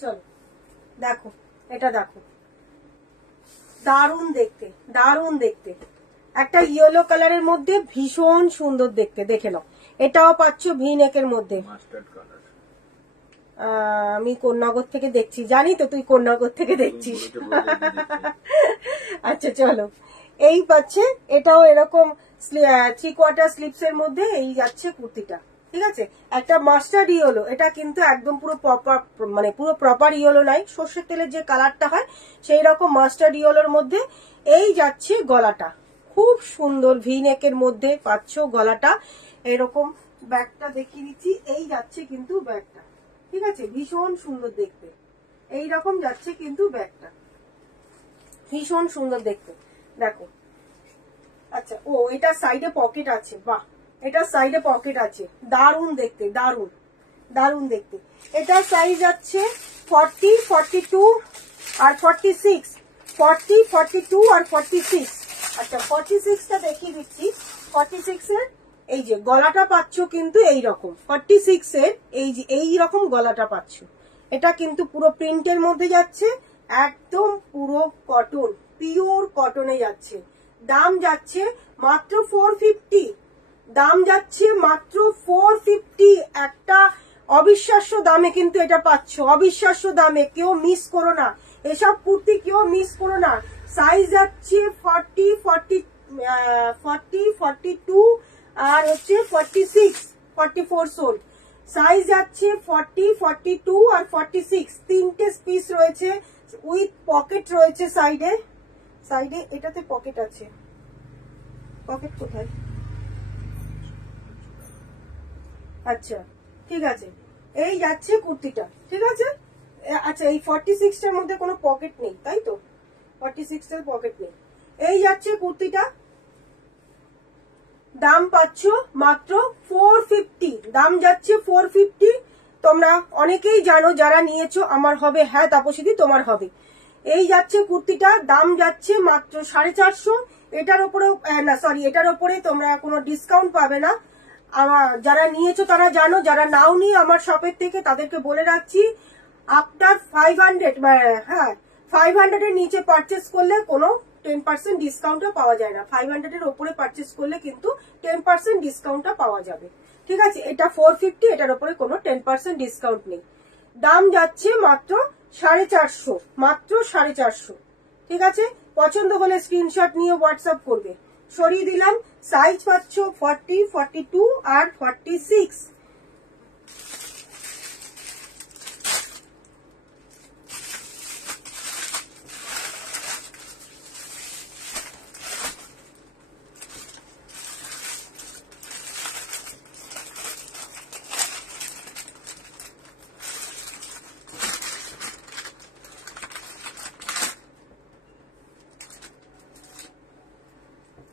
চলো দেখো, এটা দেখো, দারুণ দেখতে, দারুণ দেখতে, একটা ইয়েলো কালারের মধ্যে ভীষণ সুন্দর দেখতে, দেখে নাও। এটাও পাচ্ছ ভি নেকের মধ্যে। Mustard colour. আমি কোন্নগর থেকে দেখছি, জানি তো তুই কোন্নগর থেকে দেখছিস। আচ্ছা চলো, এই পাচ্ছে, এটাও এরকম 3/4 স্লিপস এর মধ্যে এই যাচ্ছে কুর্তিটা, ঠিক আছে। একটা মাস্টার্ড ইয়েলো, এটা কিন্তু একদম পুরো প্রপার, মানে পুরো প্রপার ইয়েলো নাই, সর্ষের তেলের যে কালারটা হয় সেই রকম মাস্টার্ড ইয়েলোর মধ্যে এই যাচ্ছে গলাটা, খুব সুন্দর ভি নেকের মধ্যে পাচ্ছ গলাটা। এরকম ব্যাগটা দেখিয়ে দিচ্ছি, এই যাচ্ছে কিন্তু ব্যাগটা, ঠিক আছে, ভীষণ সুন্দর দেখতে, এই রকম যাচ্ছে কিন্তু ব্যাগটা, ভীষণ সুন্দর দেখতে, দেখো। আচ্ছা, ও এটা সাইডে পকেট আছে, বাহ, এটা সাইডে পকেট আছে, দারুণ দেখতে, দারুণ দারুণ দেখতে। এটা সাইজ আছে 40, 42 আর 46, 40, 42 আর 46। আচ্ছা 46টা দেখিয়ে দিচ্ছি। 46 এর এই যে গলাটা পাচ্ছ কিন্তু এই রকম, 46 এর এই যে এই রকম গলাটা পাচ্ছ। এটা কিন্তু পুরো প্রিন্টের মধ্যে যাচ্ছে, একদম পুরো কটন, পিওর কটনে যাচ্ছে। দাম যাচ্ছে মাত্র 450, দাম যাচ্ছে মাত্র 450। একটা অবিশ্বাস্য দামে কিন্তু এটা পাচ্ছ, অবিশ্বাস্য দামে, কেউ মিস করো না, এসব কুর্তি কেউ মিস করো না। সাইজ যাচ্ছে 40, 42 আর হচ্ছে 46, 44 সোল। সাইজ যাচ্ছে 40, 42 আর 46, তিনটে পিস রয়েছে, উইথ পকেট রয়েছে সাইডে, সাইডে এটাতে পকেট আছে, পকেট কোথায়? আচ্ছা ঠিক আছে, এই যাচ্ছে কুর্তিটা, ঠিক আছে। আচ্ছা এই 46টার মধ্যে কোনো পকেট নেই, তাই তো, 46 এর পকেট নেই। এই যাচ্ছে কুর্তিটা, দাম পাচ্ছ মাত্র 450, দাম যাচ্ছে 450। তোমরা অনেকেই জানো, যারা নিয়েছো আমার হবে, হ্যাঁ তাপসীদি তোমার হবে। এই যাচ্ছে কুর্তিটা, দাম যাচ্ছে মাত্র 450। এটার উপরে না সরি, এটার উপরে তোমরা কোনো ডিসকাউন্ট পাবে না। আমার যারা নিয়েছো তারা জানো, যারা নাও নি আমার শপের থেকে তাদেরকে বলে রাখছি, আপনার 500, হ্যাঁ 500 এর নিচে পারচেস করলে কোনো 10% ডিসকাউন্টও পাওয়া যায় না। 500 এর উপরে পারচেস করলে কিন্তু 10% ডিসকাউন্টটা পাওয়া যাবে, ঠিক আছে। এটা 450, এটার উপরে কোনো 10% ডিসকাউন্ট নেই। দাম যাচ্ছে মাত্র 450, মাত্র 450, ঠিক আছে। পছন্দ হলে স্ক্রিনশট নিয়ে হোয়াটসঅ্যাপ করবে। সরিয়ে দিলাম, সাইজ পাচ্ছ 40, 42 আর 46।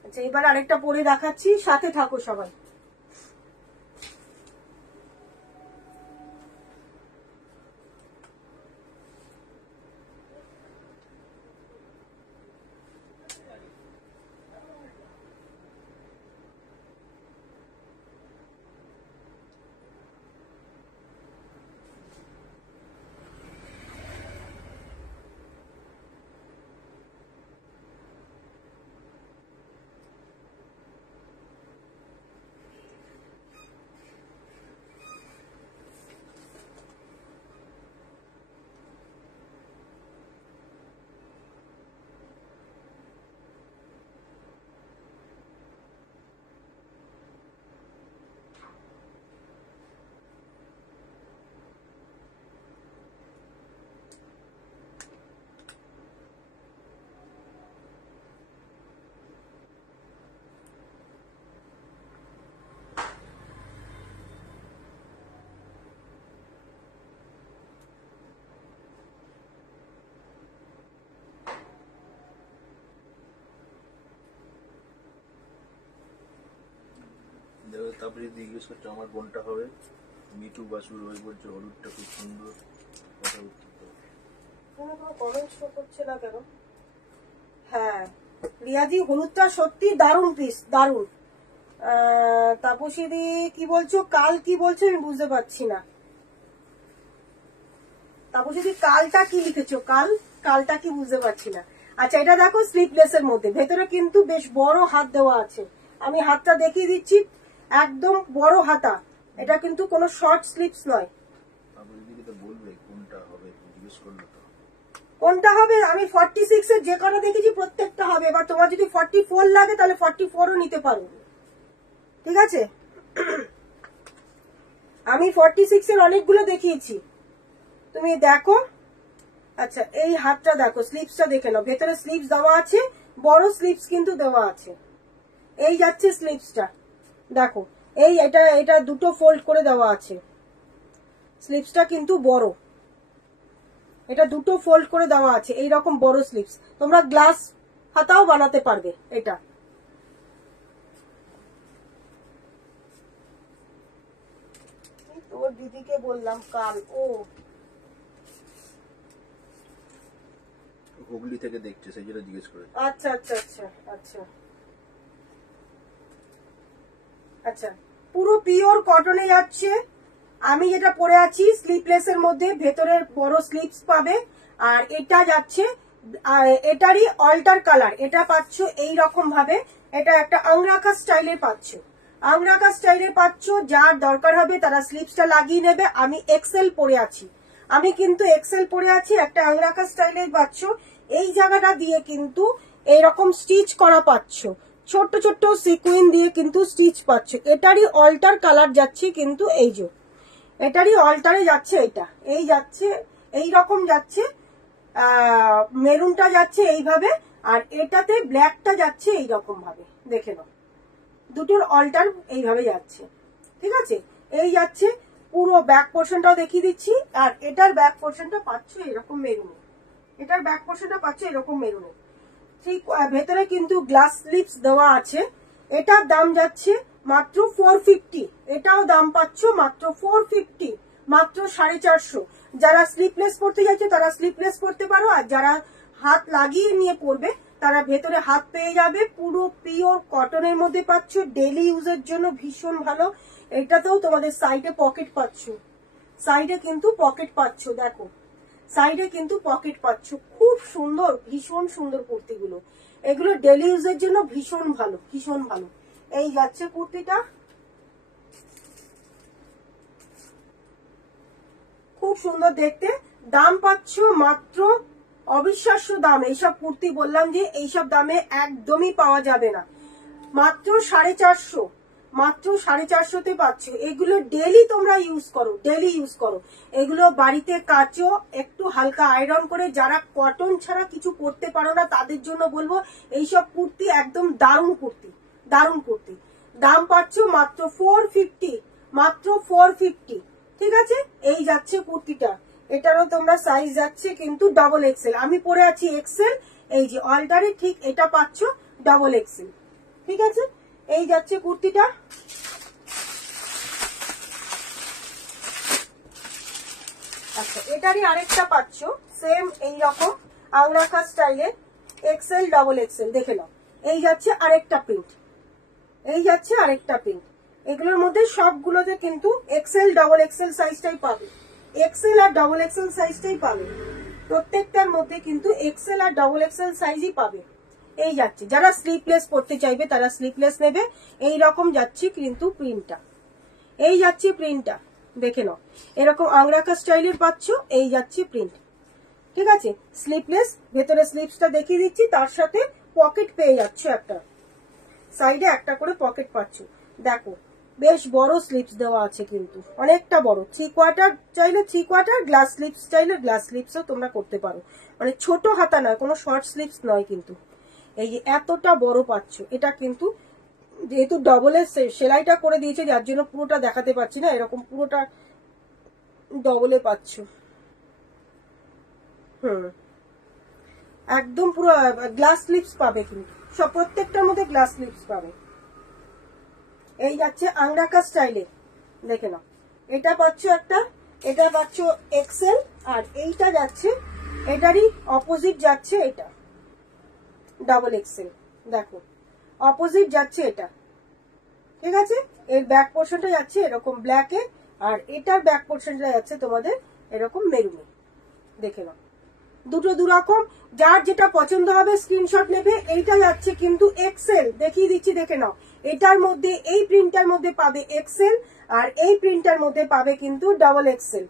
আচ্ছা এবার আরেকটা পরে দেখাচ্ছি, সাথে থাকো সবাই। দেখো তারপরে জিজ্ঞেস করছো আমার কোনটা হবে, মিঠু বাসুর ওই বলছো হলুদটা খুব সুন্দর, কথা উত্তর দাও। কোনো কমেন্ট শো করছে না কেন? হ্যাঁ রিয়াজি হলুদটা সত্যি দারুণ পিস, দারুণ। তাপসীদি কি বলছো, কাল কি বলছো আমি বুঝতে পারছি না। তাপসীদি কালটা কি লিখেছো, কালটা কি বুঝতে পারছি না। আচ্ছা এটা দেখো স্লিপলেস এর মধ্যে, ভেতরে কিন্তু বেশ বড় হাত দেওয়া আছে। আমি হাতটা দেখিয়ে দিচ্ছি, একদম বড় হাতা। এটা কিন্তু কোনো শর্ট স্লিপস নয়। তারপরে দিদি তো বলবে কোনটা হবে, জিজ্ঞেস করলো তো। কোনটা হবে, আমি 46 এর যে কটা দেখেছি প্রত্যেকটা হবে। এবার তোমার যদি 44 লাগে তাহলে 44ও নিতে পারো, ঠিক আছে। আমি 46 এর অনেকগুলো দেখিয়েছি, তুমি দেখো। আচ্ছা এই হাতটা দেখো, স্লিপসটা দেখে নাও, ভেতরে স্লিপস দেওয়া আছে, বড় স্লিপস কিন্তু দেওয়া আছে। এই যাচ্ছে স্লিপসটা, দেখো এই এটা দুটো ফোল্ড করে দেওয়া আছে। স্লিপসটা কিন্তু বড়, এটা দুটো ফোল্ড করে দেওয়া আছে, এইরকম বড় স্লিপস। তোমরা গ্লাস হাতাও বানাতে পারবে এটা। তোর দিদিকে বললাম কাল, ও হুগলি থেকে দেখছে সেই জন্য জিজ্ঞেস করে। আচ্ছা আচ্ছা আচ্ছা আচ্ছা আচ্ছা, পুরো পিওর কটনে যাচ্ছে। আমি যেটা পরে আছি স্লিপলেস এর মধ্যে, ভেতরের বড় স্লিপস পাবে। আর এটা যাচ্ছে, এটারই অল্টার কালার, এটা পাচ্ছ এই রকম ভাবে। এটা একটা আংরাখা স্টাইলে পাচ্ছ, আংরাখা স্টাইলে পাচ্ছ। যার দরকার হবে তারা স্লিপসটা লাগিয়ে নেবে। আমি এক্সেল পরে আছি, আমি কিন্তু এক্সেল পরে আছি, একটা আংরাখা স্টাইলে পাচ্ছ। এই জায়গাটা দিয়ে কিন্তু এইরকম স্টিচ করা পাচ্ছ, ছোট্ট ছোট্ট সিকুইন দিয়ে কিন্তু স্টিচ পাচ্ছ। এটারই অল্টার কালার যাচ্ছে কিন্তু, এই যে এটারই অল্টারে যাচ্ছে, এটা এই যাচ্ছে এই রকম যাচ্ছে, মেরুনটা যাচ্ছে এইভাবে, আর এটাতে ব্ল্যাকটা যাচ্ছে এইরকম ভাবে। দেখে নাও দুটোর অল্টার এইভাবে যাচ্ছে, ঠিক আছে। এই যাচ্ছে পুরো ব্যাক পোর্শনটাও দেখিয়ে দিচ্ছি। আর এটার ব্যাক পোর্শনটা পাচ্ছ এরকম মেরুনে, এটার ব্যাক পোর্শনটা পাচ্ছ এরকম মেরুনে। ঠিক ভেতরে কিন্তু গ্লাস স্লিপস দেওয়া আছে। এটার দাম যাচ্ছে মাত্র 450, এটাও দাম পাচ্ছ মাত্র 450, মাত্র 450। যারা স্লিপলেস পড়তে যাচ্ছে তারা স্লিপলেস পড়তে পারো, আর যারা হাত লাগিয়ে নিয়ে পড়বে তারা ভেতরে হাত পেয়ে যাবে। পুরো পিওর কটনের মধ্যে পাচ্ছ, ডেলি ইউজের জন্য ভীষণ ভালো। এটাতেও তোমাদের সাইডে পকেট পাচ্ছ, সাইডে কিন্তু পকেট পাচ্ছ, দেখো সাইডে কিন্তু পকেট পাচ্ছ। খুব সুন্দর, ভীষণ সুন্দর কুর্তিগুলো, এগুলো ডেলি ইউজের জন্য ভীষণ ভালো, ভীষণ ভালো। এই যাচ্ছে কুর্তিটা, খুব সুন্দর দেখতে। দাম পাচ্ছ মাত্র অবিশ্বাস্য দাম। এইসব কুর্তি বললাম যে এইসব দামে একদমই পাওয়া যাবে না, মাত্র 450, মাত্র 450তে পাচ্ছ। এগুলো ডেলি তোমরা ইউজ করো, ডেলি ইউজ করো। এগুলো বাড়িতে কাচো, একটু হালকা আয়রন করে। যারা কটন ছাড়া কিছু পরতে পারো না তাদের জন্য বলবো এইসব কুর্তি একদম দারুণ কুর্তি, দারুণ কুর্তি। দাম পাচ্ছ মাত্র 450, মাত্র 450, ঠিক আছে। এই যাচ্ছে কুর্তিটা, এটারও তোমরা সাইজ যাচ্ছে কিন্তু ডাবল এক্সেল। আমি পরে আছি এক্সেল, এই যে অল্টারে ঠিক এটা পাচ্ছ ডাবল এক্সেল, ঠিক আছে। এই যাচ্ছে কুর্তিটা। আচ্ছা এটারই আরেকটা পাচ্ছ সেম এই রকম আংরাখা স্টাইলে, এক্সেল ডাবল এক্সেল, দেখে নাও। এই যাচ্ছে আরেকটা প্রিন্ট, এই যাচ্ছে আরেকটা প্রিন্ট। এগুলোর মধ্যে সবগুলোতে কিন্তু এক্সেল ডাবল এক্সেল সাইজটাই পাবে, এক্সেল আর ডাবল এক্সেল সাইজটাই পাবে। প্রত্যেকটার মধ্যে কিন্তু এক্সেল আর ডাবল এক্সেল সাইজই পাবে। এই যাচ্ছে, যারা স্লিপলেস পড়তে চাইবে তারা স্লিপলেস নেবে। এই রকম যাচ্ছে কিন্তু প্রিন্টটা, এই যাচ্ছে প্রিন্টটা, দেখে নাও। এরকম আংরাখা স্টাইলের পাচ্ছ, এই যাচ্ছে প্রিন্ট, ঠিক আছে। স্লিপলেস, ভেতরে স্লিপসটা দেখিয়ে দিচ্ছি, তার সাথে পকেট পেয়ে যাচ্ছ, একটা সাইডে একটা করে পকেট পাচ্ছ। দেখো বেশ বড় স্লিপস দেওয়া আছে কিন্তু, অনেকটা বড়। 3/4 চাইলে 3/4, গ্লাস স্লিপস চাইলে গ্লাস স্লিপসও তোমরা করতে পারো। মানে ছোট হাতা নয়, কোনো শর্ট স্লিপস নয় কিন্তু। এই যে এতটা বড় পাচ্ছ, এটা কিন্তু যেহেতু ডবলের সেলাইটা করে দিয়েছে যার জন্য পুরোটা দেখাতে পাচ্ছি না, এরকম পুরোটা ডবলে পাচ্ছ। একদম পুরো গ্লাস স্লিপস পাবে কিন্তু, সব প্রত্যেকটার মধ্যে গ্লাস স্লিপস পাবে। এই যাচ্ছে আংরাকা স্টাইলে, দেখে নাও। এটা পাচ্ছ একটা, এটা পাচ্ছ এক্সেল, আর এইটা যাচ্ছে, এটারই অপোজিট যাচ্ছে এটা ডাবল এক্সেল। দেখো অপোজিট যাচ্ছে এটা, ঠিক আছে। এর ব্যাক পোর্শনটা যাচ্ছে এরকম ব্ল্যাকে, আর এটার ব্যাক পোর্শনটা যাচ্ছে তোমাদের এরকম মেরুনে, দেখে নাও। দুটো দুরকম, যার যেটা পছন্দ হবে স্ক্রিনশট নেবে। এইটা যাচ্ছে কিন্তু এক্সেল, দেখিয়ে দিচ্ছি, দেখে নাও। এটার মধ্যে এই প্রিন্টার মধ্যে পাবে এক্সেল, আর এই প্রিন্টার মধ্যে পাবে কিন্তু ডাবল এক্সেল।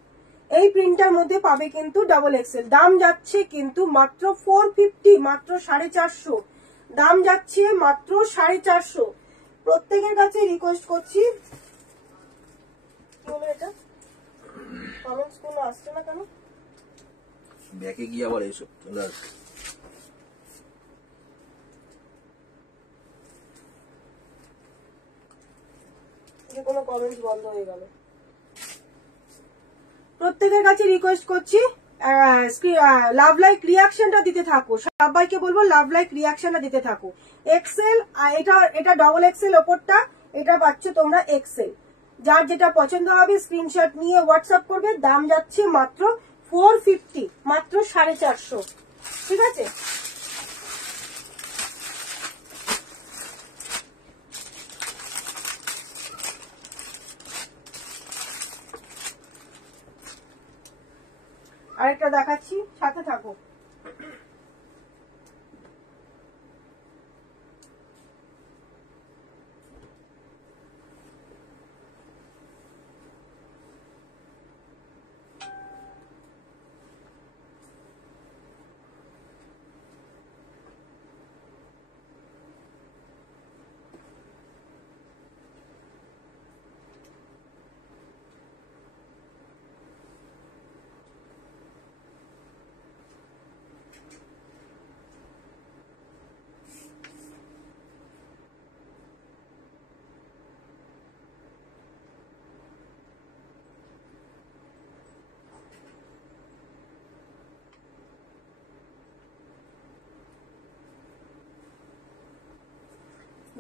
এই প্রিন্টার মধ্যে পাবে কিন্তু ডাবল এক্সেল। দাম যাচ্ছে কিন্তু মাত্র 450, মাত্র 450, দাম যাচ্ছে মাত্র 450। প্রত্যেকের কাছে রিকোয়েস্ট করছি, কি হলো এটা, কমেন্টস কোনো আসছে না কেন? ব্যাকে গিয়ে আবার এসব চলে আসবে। কোনো কমেন্টস বন্ধ হয়ে গেল। প্রত্যেকের কাছে রিকোয়েস্ট করছি লাভ লাইক রিয়াকশনটা দিতে থাকো, সবাইকে বলবো লাভ লাইক রিয়াকশনটা দিতে থাকো। এক্সেল, এটা ডবল এক্সেল ওপরটা, এটা পাচ্ছ তোমরা এক্সেল। যার যেটা পছন্দ হবে স্ক্রিনশট নিয়ে হোয়াটসঅ্যাপ করবে। দাম যাচ্ছে মাত্র 450, মাত্র 450, ঠিক আছে। আরেকটা দেখাচ্ছি, সাথে থাকো।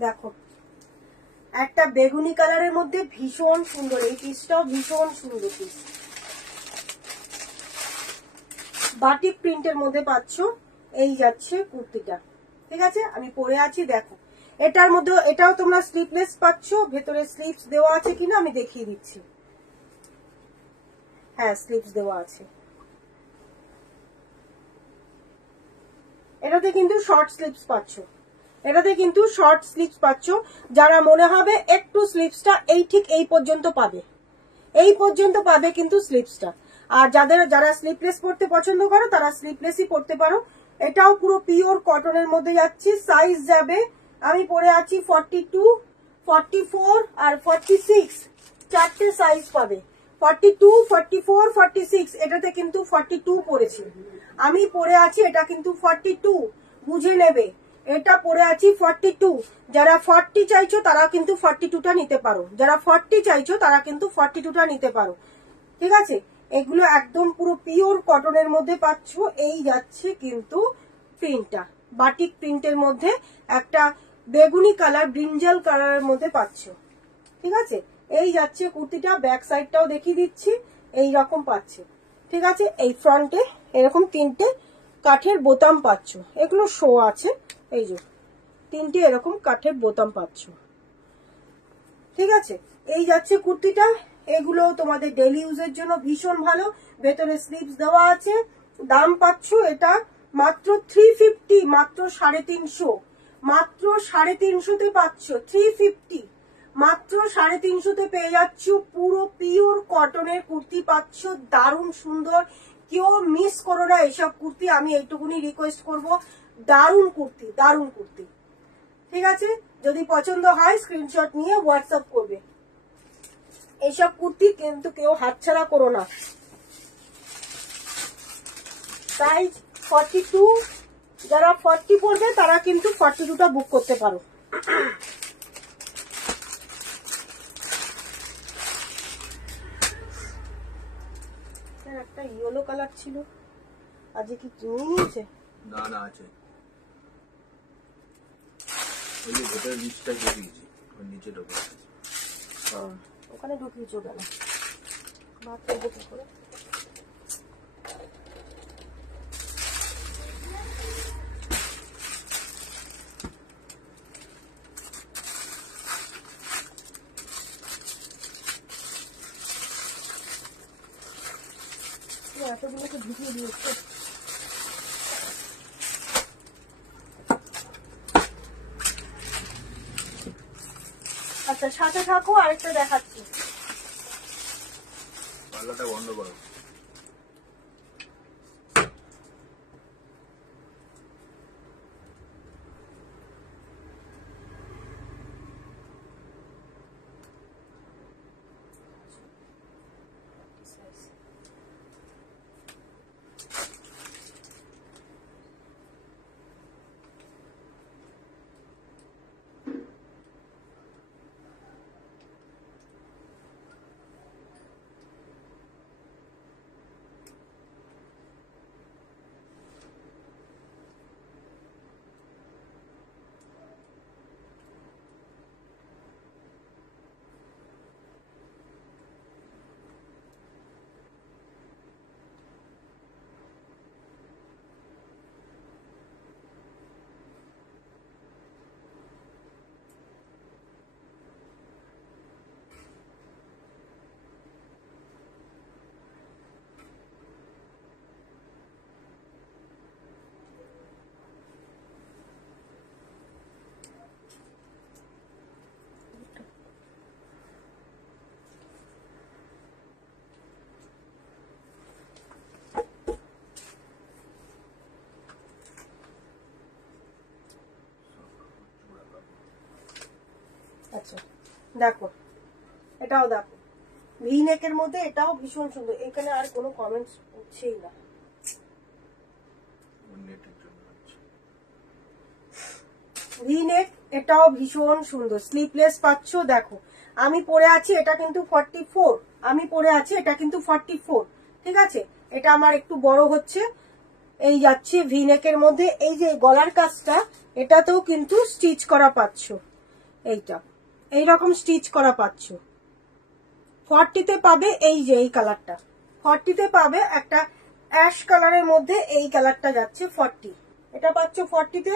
দেখো একটা বেগুনি কালারের মধ্যে ভীষণ সুন্দর, এই পিসটাও ভীষণ সুন্দর পিস, বাটিক প্রিন্টের মধ্যে পাচ্ছ। এই যাচ্ছে কুর্তিটা, ঠিক আছে। আমি পরে আছি, দেখো। এটার মধ্যে এটাও তোমরা স্লিপলেস পাচ্ছ, ভেতরে স্লিপস দেওয়া আছে কিনা আমি দেখিয়ে দিচ্ছি। হ্যাঁ, স্লিপস দেওয়া আছে। এটাতে কিন্তু শর্ট স্লিপস পাচ্ছ, এটাতে কিন্তু শর্ট স্লিপস পাচ্ছ। যারা মনে হবে একটু স্লিপসটা এই ঠিক এই পর্যন্ত পাবে, এই পর্যন্ত পাবে কিন্তু স্লিপসটা। আর যারা স্লিপলেস পড়তে পছন্দ করো তারা স্লিপলেসই পড়তে পারো। এটাও পুরো পিওর কটনের মধ্যে যাচ্ছে। সাইজ যাবে, আমি পরে আছি 42, 44 আর 46, চারটে সাইজ পাবে। 42, 44, 46, এটাতে কিন্তু 42 পড়েছি আমি, পরে আছি এটা কিন্তু 42, বুঝে নেবে। এটা পরে আছি 42। যারা 40 চাইছো তারা কিন্তু 42টা নিতে পারো, যারা 40 চাইছো তারা কিন্তু 42টা নিতে পারো, ঠিক আছে। এগুলো একদম পুরো পিওর কটনের মধ্যে পাচ্ছ। এই যাচ্ছে কিন্তু প্রিন্টটা, বাটিক প্রিন্টের মধ্যে একটা বেগুনি কালার, ব্রিঞ্জাল কালারের মধ্যে পাচ্ছ, ঠিক আছে। এই যাচ্ছে কুর্তিটা, ব্যাক সাইডটাও দেখিয়ে দিচ্ছি, এই রকম পাচ্ছে, ঠিক আছে। এই ফ্রন্টে এরকম তিনটে কাঠের বোতাম পাচ্ছ, এগুলো শো আছে, এই যে তিনটে এরকম কাঠের বোতাম পাচ্ছ, ঠিক আছে। এই যাচ্ছে কুর্তিটা, এগুলো তোমাদের ডেইলি ইউজের জন্য ভীষণ ভালো। ভেতরে স্লিপস দেওয়া আছে। দাম পাচ্ছ এটা মাত্র 350, মাত্র 350, মাত্র 350 পাচ্ছ। 350, মাত্র 350 পেয়ে যাচ্ছ। পুরো পিওর কটনের কুর্তি পাচ্ছ, দারুণ সুন্দর। কেউ মিস করো না এইসব কুর্তি, আমি এইটুকুনি রিকোয়েস্ট করব। দারুণ কুর্তি, দারুণ কুর্তি, ঠিক আছে। যদি পছন্দ হয় স্ক্রিনশট নিয়ে হোয়াটসঅ্যাপ করবে। এইসব কুর্তি কিন্তু কেউ হাতছাড়া করো না। সাইজ 42, যারা 40 পড়বে তারা কিন্তু 42টা বুক করতে পারো। একটা ইয়েলো কালার ছিল, আজকে কি কিনে নিয়েছে? না না, আছে, ওই যে ভেতরে নিচটা দিয়ে দিয়েছি, নিচে ঢোকা আছে। ওখানে ঢুকিয়েছো কেন? ভাত করবো কি করে? এতগুলোকে ঢুকিয়ে দিয়েছে। আচ্ছা সাথে থাকো, আরেকটা দেখাচ্ছি। পাল্লাটা বন্ধ করো। আচ্ছা দেখো, এটাও দেখো ভি নেকের মধ্যে, এটাও ভীষণ সুন্দর। এখানে আর কোনো কমেন্টস উঠছেই না। ভি নেক, এটাও ভীষণ সুন্দর, স্লিপলেস পাচ্ছ। দেখো আমি পরে আছি, এটা কিন্তু 44, আমি পরে আছি এটা কিন্তু 44, ঠিক আছে। এটা আমার একটু বড় হচ্ছে। এই যাচ্ছে ভি নেকের মধ্যে। এই যে গলার কাজটা, এটাতেও কিন্তু স্টিচ করা পাচ্ছ। এইটা এইরকম স্টিচ করা পাচ্ছ। 40-তে পাবে এই যে এই কালারটা, 40-তে পাবে একটা অ্যাশ কালারের মধ্যে, এই কালারটা যাচ্ছে 40, এটা পাচ্ছ 40-তে।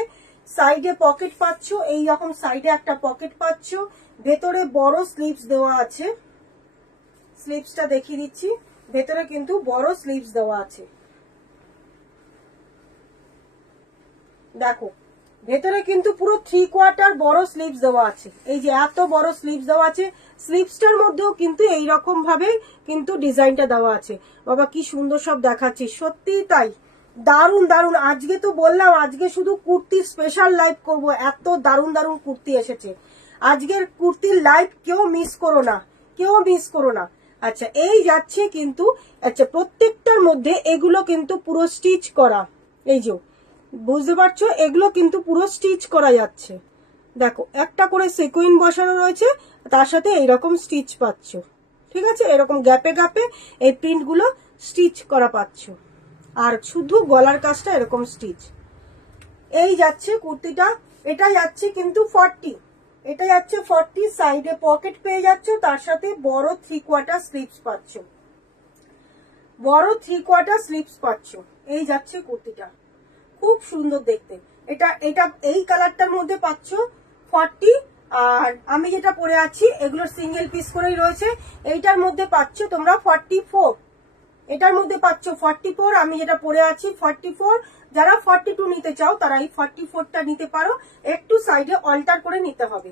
সাইডে পকেট পাচ্ছ, এই রকম সাইডে একটা পকেট পাচ্ছ। ভেতরে বড় স্লিভস দেওয়া আছে, স্লিভসটা দেখিয়ে দিচ্ছি। ভেতরে কিন্তু বড় স্লিভস দেওয়া আছে, দেখো ভেতরে কিন্তু পুরো 3/4 বড় স্লিভস দেওয়া আছে। এই যে এত বড় স্লিভস দেওয়া আছে, স্লিভসটার মধ্যেও কিন্তু এইরকম ভাবে কিন্তু ডিজাইনটা দেওয়া আছে। বাবা কি সুন্দর সব দেখাচ্ছি, সত্যি তাই, দারুন দারুন। আজকে তো বললাম আজকে শুধু কুর্তির স্পেশাল লাইভ করব, এত দারুন দারুন কুর্তি এসেছে। আজকের কুর্তির লাইভ কেউ মিস করো না, কেউ মিস করো না। আচ্ছা এই যাচ্ছে কিন্তু, আচ্ছা প্রত্যেকটার মধ্যে এগুলো কিন্তু পুরো স্টিচ করা, এই যে বুঝতে পারছো, এগুলো কিন্তু পুরো স্টিচ করা যাচ্ছে। দেখো একটা করে সিকুইন বসানো রয়েছে, তার সাথে এইরকম স্টিচ পাচ্ছ, ঠিক আছে। এরকম গ্যাপে গ্যাপে এই প্রিন্ট গুলো স্টিচ করা পাচ্ছ। আর শুধু গলার কাজটা এরকম স্টিচ। এই যাচ্ছে কুর্তিটা, এটা যাচ্ছে কিন্তু 40, এটা যাচ্ছে 40। সাইডে পকেট পেয়ে যাচ্ছ, তার সাথে বড় 3/4 স্লিভস পাচ্ছ, বড় 3/4 স্লিভস পাচ্ছ। এই যাচ্ছে কুর্তিটা, খুব সুন্দর দেখতে। এটা এটা এই কালারটার মধ্যে পাচ্ছ 40, আর আমি যেটা পরে আছি এগুলো সিঙ্গেল পিস করেই রয়েছে। এইটার মধ্যে পাচ্ছ তোমরা 44, এটার মধ্যে পাচ্ছ 44, আমি যেটা পরে আছি 44। যারা 42 নিতে চাও তারা এই 44টা নিতে পারো, একটু সাইডে অল্টার করে নিতে হবে।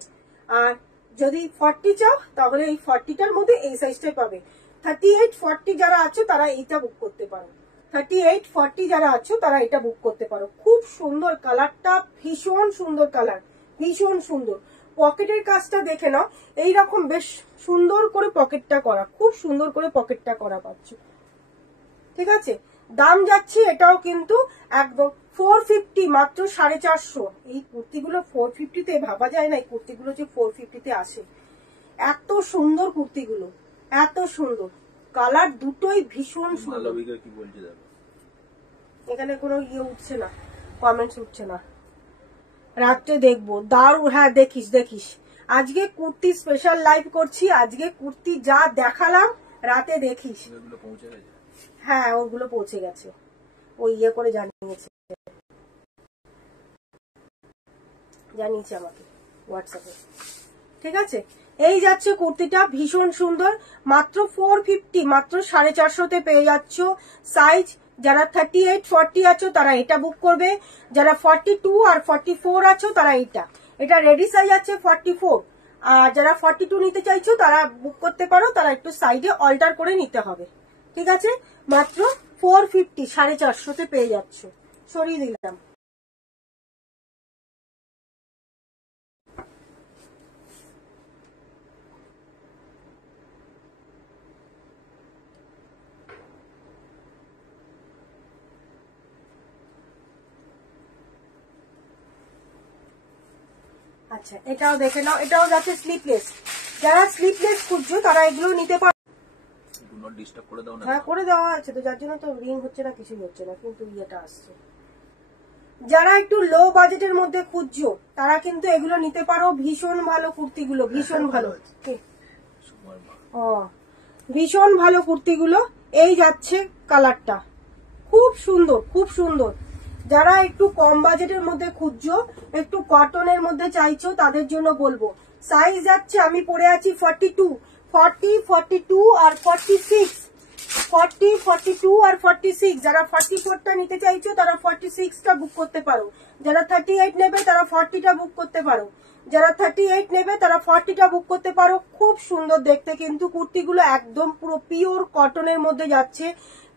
আর যদি 40 চাও তাহলে এই 40টার মধ্যে এই সাইজটাই পাবে। 38, 40 যারা আছো তারা এইটা বুক করতে পারো, 38, 40 যারা আছো তারা এটা বুক করতে পারো। খুব সুন্দর কালারটা, ভীষণ সুন্দর কালার, ভীষণ সুন্দর। পকেটের কাজটা দেখে নাও, এইরকম বেশ সুন্দর করে পকেটটা করা, খুব সুন্দর করে পকেটটা করা পাচ্ছ, ঠিক আছে। দাম যাচ্ছে এটাও কিন্তু একদম 450, মাত্র 450। এই কুর্তিগুলো 450-তে ভাবা যায় না, এই কুর্তিগুলো যে 450-তে আসে। এত সুন্দর কুর্তিগুলো, এত সুন্দর কালার, দুটোই ভীষণ সুন্দর। কি বলছে দেখো, এখানে কোনো ইয়ে উঠছে না, কমেন্টস উঠছে না। রাত্রে দেখবো, দারুণ। হ্যাঁ দেখিস দেখিস, আজকে কুর্তি স্পেশাল লাইভ করছি, আজকে কুর্তি যা দেখালাম রাতে দেখিস। হ্যাঁ ওগুলো পৌঁছে গেছে, ওই ইয়ে করে জানিয়েছে আমাকে হোয়াটসঅ্যাপে। ঠিক আছে, এই যাচ্ছে কুর্তিটা, ভীষণ সুন্দর, মাত্র 450, মাত্র 450 পেয়ে যাচ্ছ। সাইজ যারা 38 40 আছো তারা এটা বুক করবে, যারা 42 আর 44 আছো তারা এটা রেডি সাইজ আছে 44, আর যারা 42 নিতে চাইছো তারা বুক করতে পারো, তারা একটু সাইডে অল্টার করে নিতে হবে। ঠিক আছে, মাত্র 450, 450 পেয়ে যাচ্ছ। সরিয়ে দিলাম। আচ্ছা এটাও দেখে নাও, এটাও যাচ্ছে স্লিপলেস। যারা স্লিপলেস খুঁজছো তারা এগুলো নিতে পারো। হ্যাঁ করে দেওয়া আছে তো, যার জন্য তো রিং হচ্ছে না, কিছুই হচ্ছে না, কিন্তু ইয়েটা আসছে। যারা একটু লো বাজেটের মধ্যে খুঁজছো তারা কিন্তু এগুলো নিতে পারো, ভীষণ ভালো কুর্তিগুলো, ভীষণ ভালো। ও ভীষণ ভালো কুর্তিগুলো। এই যাচ্ছে কালারটা, খুব সুন্দর, খুব সুন্দর। যারা একটু কম বাজেটের মধ্যে খুঁজছো, একটু কটনের মধ্যে চাইছো, তাদের জন্য বলবো সাইজ যাচ্ছে, আমি পরে আছি 42, 40, 42 আর 46, 40, 42 আর 46। যারা 44টা নিতে চাইছো তারা 46টা বুক করতে পারো, যারা 38 নেবে তারা 40টা বুক করতে পারো, যারা 38 নেবে তারা 40টা বুক করতে পারো। খুব সুন্দর দেখতে কিন্তু কুর্তিগুলো, একদম পুরো পিওর কটনের মধ্যে যাচ্ছে।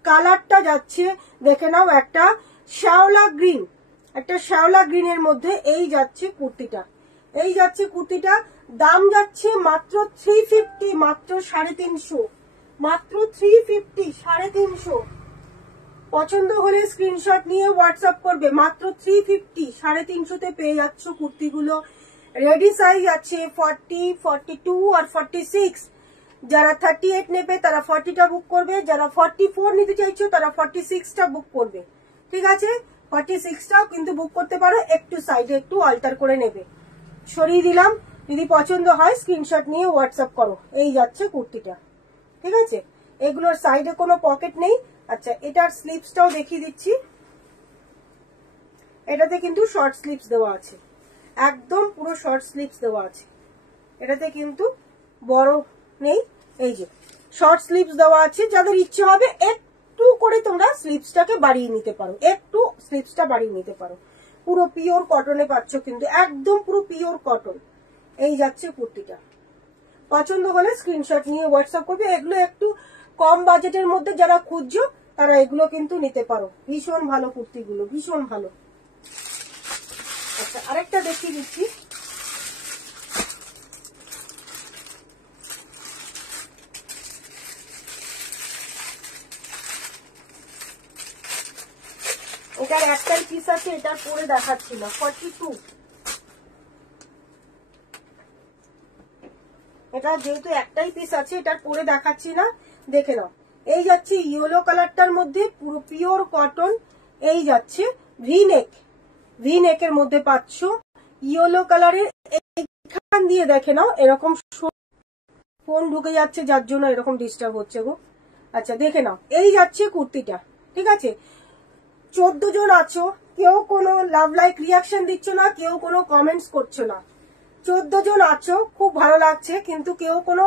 কালারটা যাচ্ছে দেখে নাও, একটা শ্যাওলা গ্রিন, একটা শ্যাওলা গ্রিনের মধ্যে এই যাচ্ছে কুর্তিটা, এই যাচ্ছে কুর্তিটা। দাম যাচ্ছে মাত্র 350, মাত্র 350, মাত্র 350, 350। পছন্দ হলে স্ক্রিনশট নিয়ে হোয়াটসঅ্যাপ করবে, মাত্র 350, 350-তে পেয়ে যাচ্ছ কুর্তিগুলো। রেডি সাইজ আছে 40, 42 আর 46। যারা 38 নেবে তারা 40টা বুক করবে, যারা 44 নিতে চাইছো তারা 46টা বুক করবে। ঠিক আছে, 46টাও কিন্তু বুক করতে পারো, একটু সাইডে একটু অল্টার করে নেবে। সরিয়ে দিলাম, যদি পছন্দ হয় স্ক্রিনশট নিয়ে হোয়াটসঅ্যাপ করো। এই যাচ্ছে কুর্তিটা। ঠিক আছে, এগুলোর সাইডে কোনো পকেট নেই। আচ্ছা এটার স্লিপসটাও দেখিয়ে দিচ্ছি, এটাতে কিন্তু শর্ট স্লিপস দেওয়া আছে, একদম পুরো শর্ট স্লিপস দেওয়া আছে, এটাতে কিন্তু বড় নেই। এই যে শর্ট স্লিপস দেওয়া আছে, যাদের ইচ্ছে হবে একটু করে তোমরা স্লিপসটাকে বাড়িয়ে নিতে পারো, একটু স্লিপসটা বাড়িয়ে নিতে পারো। পুরো পিওর কটনে পাচ্ছ কিন্তু, একদম পুরো পিওর কটন। এই যাচ্ছে কুর্তিটা, পছন্দ হলে স্ক্রিনশট নিয়ে হোয়াটসঅ্যাপ করবে। এগুলো একটু কম বাজেটের মধ্যে যারা খুঁজছো তারা এগুলো কিন্তু নিতে পারো, ভীষণ ভালো কুর্তিগুলো, ভীষণ ভালো। আচ্ছা আরেকটা দেখিয়ে দিচ্ছি, এটার একটাই পিস আছে, এটা পরে দেখাচ্ছি না, 42। এটা যেহেতু একটাই পিস আছে, এটার পরে দেখাচ্ছি না, দেখে নাও। এই যাচ্ছে ইয়েলো কালারটার মধ্যে, পুরো পিওর কটন। এই যাচ্ছে ভি নেক, ভি নেকের মধ্যে পাচ্ছ ইয়েলো কালারের। এইখান দিয়ে দেখে নাও, এরকম ফোন ঢুকে যাচ্ছে যার জন্য এরকম ডিস্টার্ব হচ্ছে গো। আচ্ছা দেখে নাও, এই যাচ্ছে কুর্তিটা। ঠিক আছে, 14 জন আছো, কেউ কোনো লাভ লাইক রিয়াকশন দিচ্ছ না, কেউ কোনো কমেন্টস করছো না। 14 জন আছো, খুব ভালো লাগছে, কিন্তু কেউ কোনো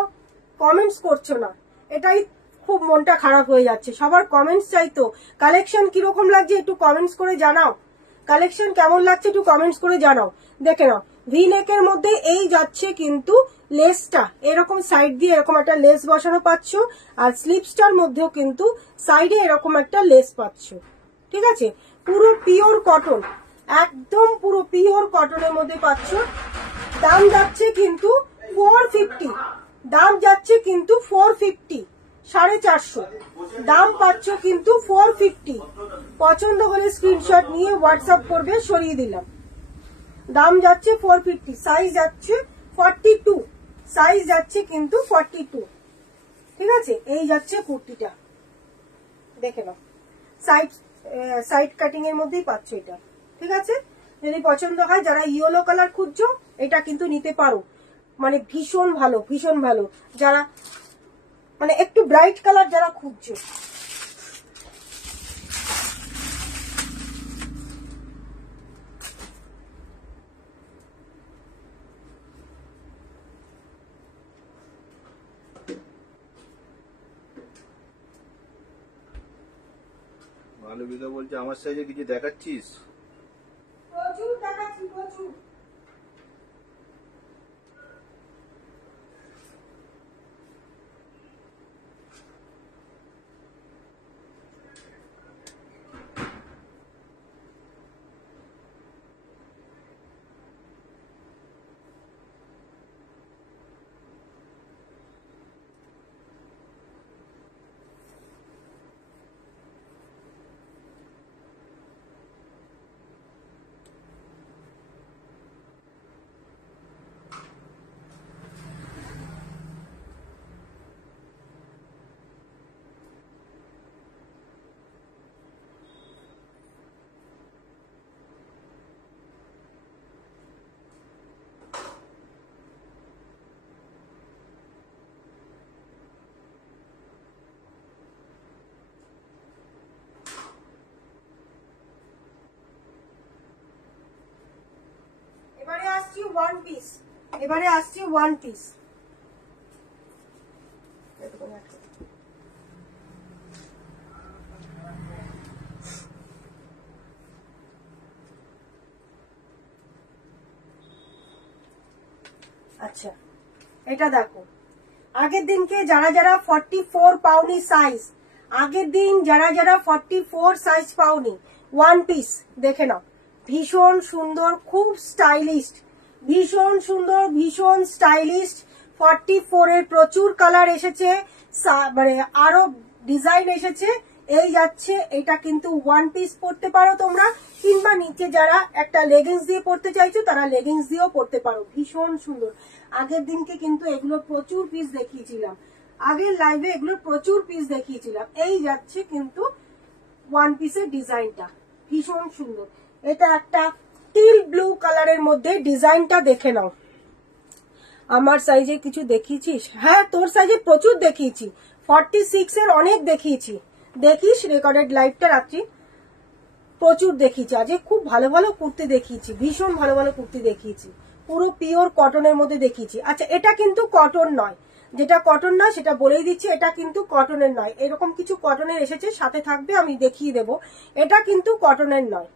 কমেন্টস করছো না, এটাই খুব মনটা খারাপ হয়ে যাচ্ছে। সবার কমেন্টস চাইতো, কালেকশন কিরকম লাগছে একটু কমেন্টস করে জানাও, কালেকশন কেমন লাগছে একটু কমেন্টস করে জানাও। দেখে নাও, ভি নেকের মধ্যে এই যাচ্ছে কিন্তু লেসটা, এরকম সাইড দিয়ে এরকম একটা লেস বসানো পাচ্ছ, আর স্লিপসটার মধ্যেও কিন্তু সাইডে এরকম একটা লেস পাচ্ছ। ঠিক আছে, পুরো পিওর কটন, একদম পুরো পিওর কটনের মধ্যে পাচ্ছ। দাম যাচ্ছে কিন্তু 450, দাম যাচ্ছে কিন্তু 450, 450, দাম পাচ্ছ কিন্তু 450। পছন্দ হলে স্ক্রিনশট নিয়ে হোয়াটসঅ্যাপ করবে, সরিয়ে দিলাম। দাম যাচ্ছে 450, সাইজ যাচ্ছে 42, সাইজ যাচ্ছে কিন্তু 42। ঠিক আছে, এই যাচ্ছে কুর্তিটা, দেখে নাও, সাইড কাটিং এর মধ্যেই পাচ্ছ এটা। ঠিক আছে, যদি পছন্দ হয়, যারা ইয়েলো কালার খুঁজছো এটা কিন্তু নিতে পারো। মানে ভীষণ ভালো, ভীষণ ভালো। যারা মানে একটু ব্রাইট কালার যারা খুঁজছো, মালবিকা বলছে আমার সাইজে কিছু দেখাচ্ছিস? প্রচুর দেখাচ্ছি, প্রচুর। এবারে আসছি ওয়ান পিস, এবারে আসছি ওয়ান পিস। আচ্ছা, এটা দেখো, আগের দিনকে যারা যারা 44 পাওনি সাইজ, আগের দিন যারা যারা 44 সাইজ পাওনি, ওয়ান পিস দেখে নাও। ভীষণ সুন্দর, খুব স্টাইলিশ, ভীষণ সুন্দর, ভীষণ স্টাইলিশ। 44 এর প্রচুর কালার এসেছে, মানে আরো ডিজাইন এসেছে। এই যাচ্ছে, এটা কিন্তু ওয়ান পিস পরতে পারো তোমরা, কিংবা নিচে যারা একটা লেগিংস দিয়ে পরতে চাইছো তারা লেগিংস দিয়েও পরতে পারো। ভীষণ সুন্দর। আগের দিনকে কিন্তু এগুলো প্রচুর পিস দেখিয়েছিলাম, আগের লাইভে এগুলো প্রচুর পিস দেখিয়েছিলাম। এই যাচ্ছে কিন্তু ওয়ান পিসের ডিজাইনটা, ভীষণ সুন্দর। এটা একটা টিল ব্লু কালারের মধ্যে, ডিজাইনটা দেখে নাও। আমার সাইজে কিছু দেখিয়েছিস? হ্যাঁ, তোর সাইজে প্রচুর দেখিয়েছি, 46 এর অনেক দেখিয়েছি। দেখিস রেকর্ডেড লাইভটা রাত্রি, প্রচুর দেখিয়েছি। আজকে খুব ভালো ভালো কুর্তি দেখিয়েছি, ভীষণ ভালো ভালো কুর্তি দেখিয়েছি, পুরো পিওর কটনের মধ্যে দেখিয়েছি। আচ্ছা, এটা কিন্তু কটন নয়, যেটা কটন নয় সেটা বলেই দিচ্ছি, এটা কিন্তু কটনের নয়। এরকম কিছু কটনের এসেছে, সাথে থাকবে, আমি দেখিয়ে দেব। এটা কিন্তু কটনের নয়,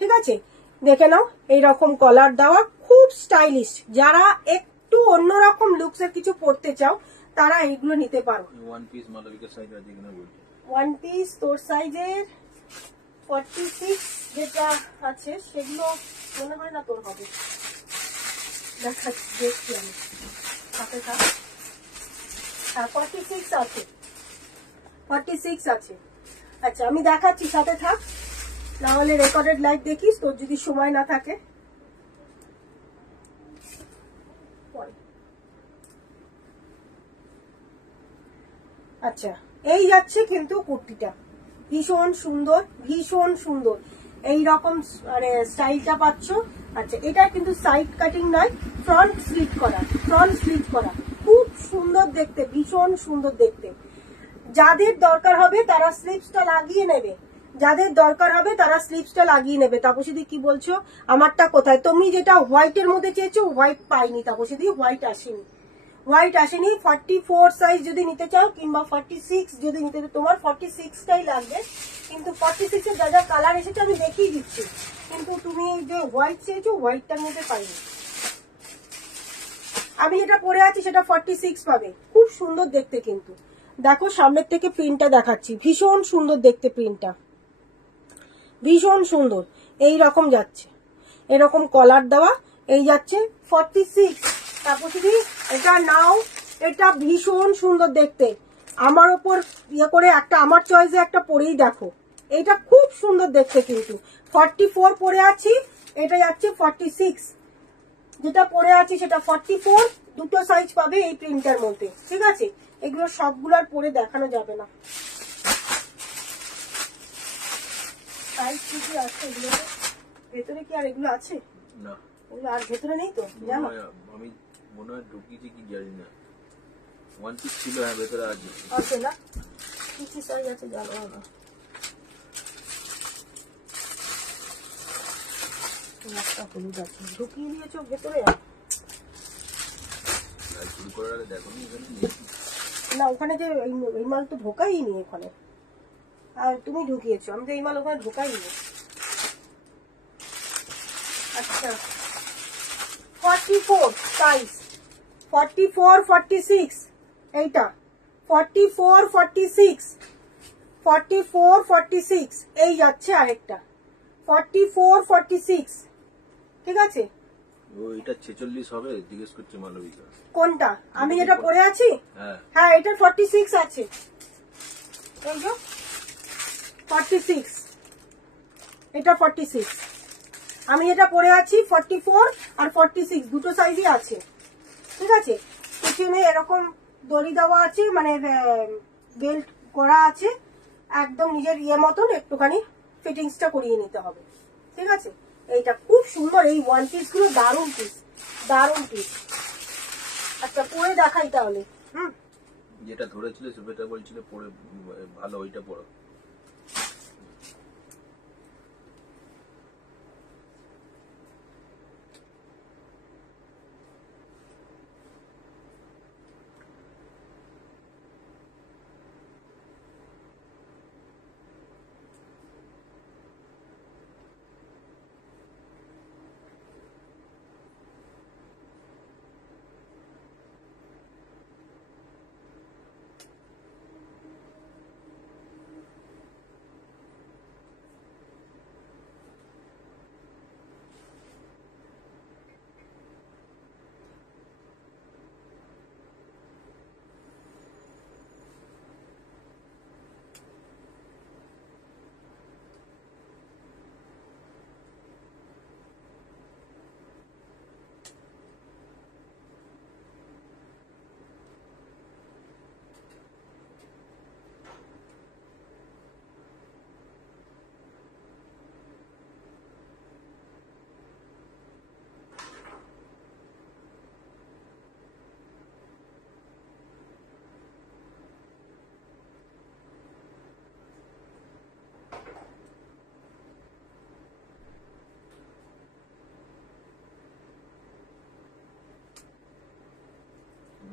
ঠিক আছে? দেখে নাও, এইরকম কলার দেওয়া, খুব স্টাইলিশ। যারা একটু অন্যরকম লুকস এর কিছু পরতে চাও তারা এইগুলো নিতে পারো। ওয়ান পিস মালবিকা সাইজ আছে কিনা বলছি। ওয়ান পিস তোর সাইজের 46 যেটা আছে সেগুলো মনে হয় না তোর হবে, দেখাচ্ছি, দেখছি আমি, সাথে থাক। হ্যাঁ, 46 আছে, 46 আছে। আচ্ছা, আমি দেখাচ্ছি, সাথে থাক, নাহলে রেকর্ডেড লাইভ দেখিস তোর যদি সময় না থাকে। আচ্ছা, এই যাচ্ছে কিন্তু কুর্তিটা, ভীষণ সুন্দর, ভীষণ সুন্দর। এই রকম মানে স্টাইলটা পাচ্ছ। আচ্ছা, এটা কিন্তু সাইড কাটিং নয়, ফ্রন্ট স্লিট করা, ফ্রন্ট স্লিট করা, খুব সুন্দর দেখতে, ভীষণ সুন্দর দেখতে। যাদের দরকার হবে তারা স্লিপসটা লাগিয়ে নেবে, যাদের দরকার হবে তারা স্লিপসটা লাগিয়ে নেবে। তাপসীদি কি বলছো? আমারটা কোথায়? তুমি যেটা হোয়াইটের মধ্যে চেয়েছো, হোয়াইট পাইনি তাপসীদি, হোয়াইট আসেনি, হোয়াইট আসেনি। 44 সাইজ যদি নিতে চাও, কিংবা 46 যদি নিতে চাও, তোমার 46টাই লাগবে। কিন্তু 46 এর যা যা কালার এসেছে আমি দেখিয়ে দিচ্ছি, কিন্তু তুমি যে হোয়াইট চেয়েছো, হোয়াইটটার মধ্যে পাইনি। আমি যেটা পরে আছি সেটা 46 পাবে, খুব সুন্দর দেখতে। কিন্তু দেখো, সামনের থেকে প্রিন্টটা দেখাচ্ছি, ভীষণ সুন্দর দেখতে, প্রিন্টটা ভীষণ সুন্দর। এই রকম যাচ্ছে, এরকম কলার দেওয়া, এই যাচ্ছে 46। তারপর যদি এটা নাও, এটা ভীষণ সুন্দর দেখতে। আমার ওপর ইয়ে করে একটা, আমার চয়েসে একটা পরেই দেখো, এটা খুব সুন্দর দেখতে। কিন্তু 44 পরে আছি, এটা যাচ্ছে 46। যেটা পরে আছি সেটা 44, দুটো সাইজ পাবে এই প্রিন্টার মধ্যে, ঠিক আছে? এগুলো সবগুলো আর পরে দেখানো যাবে না। সাইজ কি কি আছে এগুলো? ভেতরে কি আর এগুলো আছে? না, এগুলো আর ভেতরে নেই তো, জানো? আমি মনে হয় ঢুকিয়েছি কি জানি না। ওয়ান পিস ছিল, হ্যাঁ ভেতরে আছে। আছে না, কি কি সাইজ আছে জানো না। একটা হলুদ আছে, ঢুকিয়ে দিয়েছো ভেতরে। লাইভ শুরু করার আগে দেখো নি এখানে নেই। না ওখানে যে এই মাল তো ঢোকাইনি ওখানে, আর তুমি ঢুকিয়েছো, আমি তো এই মাল ওখানে ঢোকাইনি। আচ্ছা 44 সাইজ, 44 46 এইটা 44 46 44 46 এই যাচ্ছে আরেকটা 44 46, ঠিক আছে। ও এটা 46 হবে জিজ্ঞেস করছে মালবিকা। কোনটা আমি যেটা পরে আছি? হ্যাঁ হ্যাঁ এটা 46 আছে, এই যে 46, এটা 46। আমি যেটা পরে আছি 44 আর 46 দুটো সাইজই আছে, ঠিক আছে। পিছনে এরকম দড়ি দেওয়া আছে, মানে বেল্ট করা আছে, একদম নিজের ইয়ে মতন একটুখানি ফিটিংসটা করিয়ে নিতে হবে, ঠিক আছে। এইটা খুব সুন্দর, এই ওয়ান পিস গুলো দারুণ পিস, দারুণ পিস। আচ্ছা পরে দেখাই তাহলে। যেটা ধরেছিল সেটা বলছিল পরে ভালো, ওইটা পড়ো।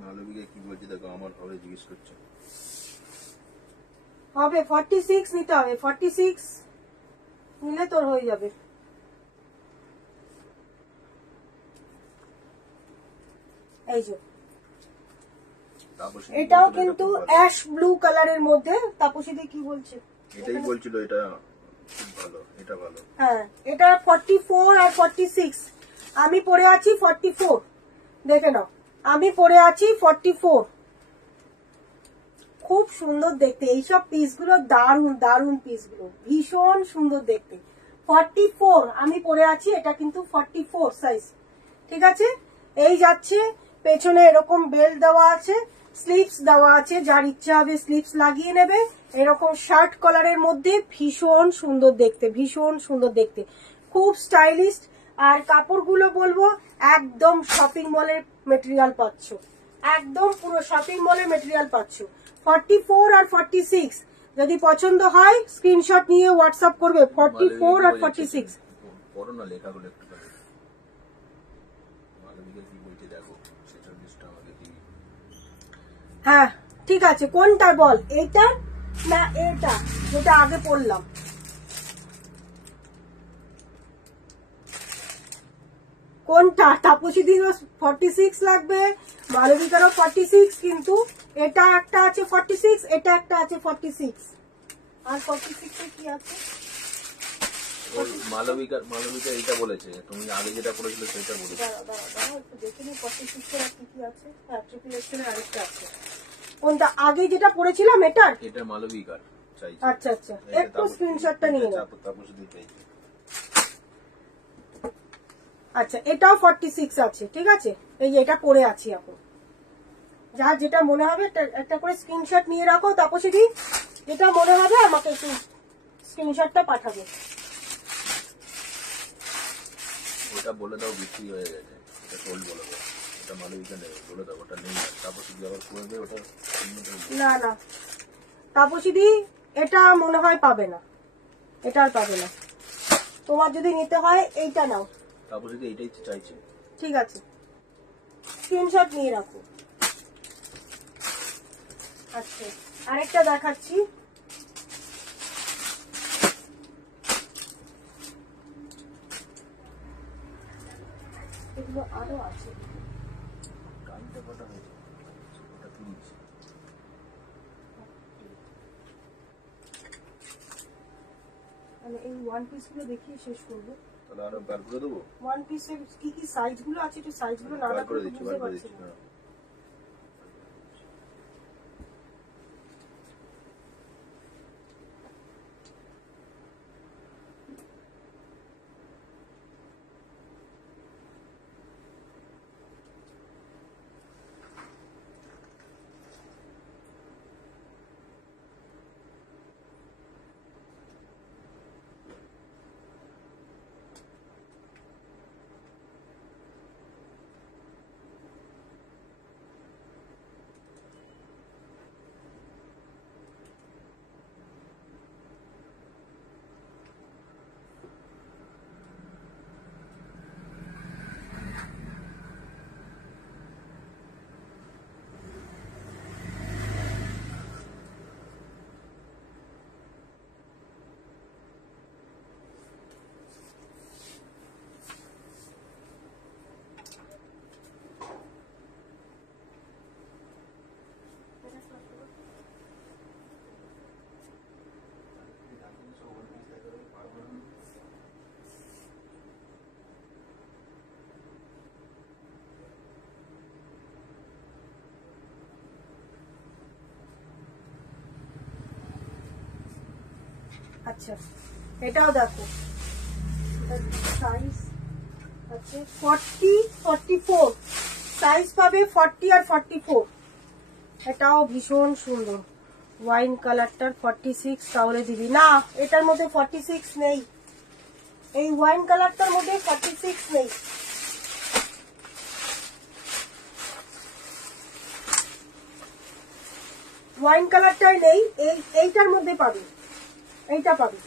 মালবিকা কি বলছে দেখো, আমার হবে জিজ্ঞেস করছে। হবে 46 নিতে হবে, 46 নিলে তোর হয়ে যাবে। এই যে এটাও কিন্তু অ্যাশ ব্লু কালারের মধ্যে। তাপসীদি কি বলছে? এটাই বলছিল এটা খুব ভালো, এটা ভালো। হ্যাঁ এটা 44 আর 46, আমি পরে আছি 44, দেখে নাও আমি পরে আছি 44। খুব সুন্দর দেখতে এইসব পিসগুলো, দারুন দারুন পিসগুলো, ভীষণ সুন্দর দেখতে। 44 আমি পরে আছি, এটা কিন্তু 44 সাইজ, ঠিক আছে। এই যাচ্ছে, পেছনে এরকম বেল্ট দেওয়া আছে, স্লিপস দেওয়া আছে, যার ইচ্ছা হবে স্লিপস লাগিয়ে নেবে। এরকম শার্ট কলারের মধ্যে ভীষণ সুন্দর দেখতে, ভীষণ সুন্দর দেখতে, খুব স্টাইলিশ। আর কাপড়গুলো বলবো একদম শপিং মলের মেটেরিয়াল পাচ্ছ, একদম পুরো শপিং মলের মেটেরিয়াল পাচ্ছ। 44 আর 46 যদি পছন্দ হয় স্ক্রিনশট নিয়ে হোয়াটসঅ্যাপ করবে। 44 আর 46 পড়ো না লেখাগুলো একটু করে। মালবিকা কি বলছে দেখো, 46টা আমাকে দিবি। হ্যাঁ ঠিক আছে, কোনটা বল, এইটা না এটা যেটা আগে পড়লাম? কোনটা? তাপসীদিরও 46 লাগবে, মালবিকারও 46, কিন্তু এটা একটা আছে 46, এটা একটা আছে 46, আর 46 এ কি আছে? মালবিকা এইটা বলেছে, তুমি আগে যেটা পড়েছিল সেটা বলেছে। দাঁড়াও একটু দেখে নিই 46 এর কি কি আছে। হ্যাঁ ট্রিপল এক্সেল এর আরেকটা আছে। কোনটা আগে যেটা পড়েছিলাম এটা? এটা মালবিকার চাইছে। আচ্ছা আচ্ছা, একটু স্ক্রিনশটটা নিয়ে নাও। তাপসী চাইছে। আচ্ছা এটাও 46 আছে, ঠিক আছে। এই যে এটা পরে আছি এখন, যার যেটা মনে হবে একটা করে স্ক্রিনশট নিয়ে রাখো। তাপসীদি যেটা মনে হবে আমাকে একটু স্ক্রিনশটটা পাঠাবে। ওটা বলে দাও বিক্রি হয়ে গেছে, এটা সোল্ড বলে দাও। এটা মালবিকা বলে দাও ওটা নেই, তাপসী দি আবার করে দেয় ওটা। না না তাপসী দি এটা মনে হয় পাবে না, এটা আর পাবে না। তোমার যদি নিতে হয় এইটা নাও। তাপসী দি এইটাই চাইছে। ঠিক আছে, স্ক্রিনশট নিয়ে রাখো। আচ্ছা আরেকটা দেখাচ্ছি। এগুলো আরো আছে। টাইমটা কটা হয়েছে? ওটা 30। মানে এই ওয়ান পিস গুলো দেখিয়ে শেষ করবো। তাহলে আরো বার করে দেবো। ওয়ান পিসের কি কি সাইজ গুলো আছে একটু সাইজ গুলো না বার করে রাখলে দিচ্ছি, বুঝতে বার করে পারছি দিচ্ছি। না। হ্যাঁ। আচ্ছা এটাও দেখো, সাইজ আছে 40 44, সাইজ পাবে 40 আর 44। এটাও ভীষণ সুন্দর ওয়াইন কালারটার 46 তাহলে দিবি না, এটার মধ্যে 46 নেই, এই ওয়াইন কালারটার মধ্যে 46 নেই। ওয়াইন কালারটাই নেই, এইটার মধ্যে পাবি, এইটা পাবি,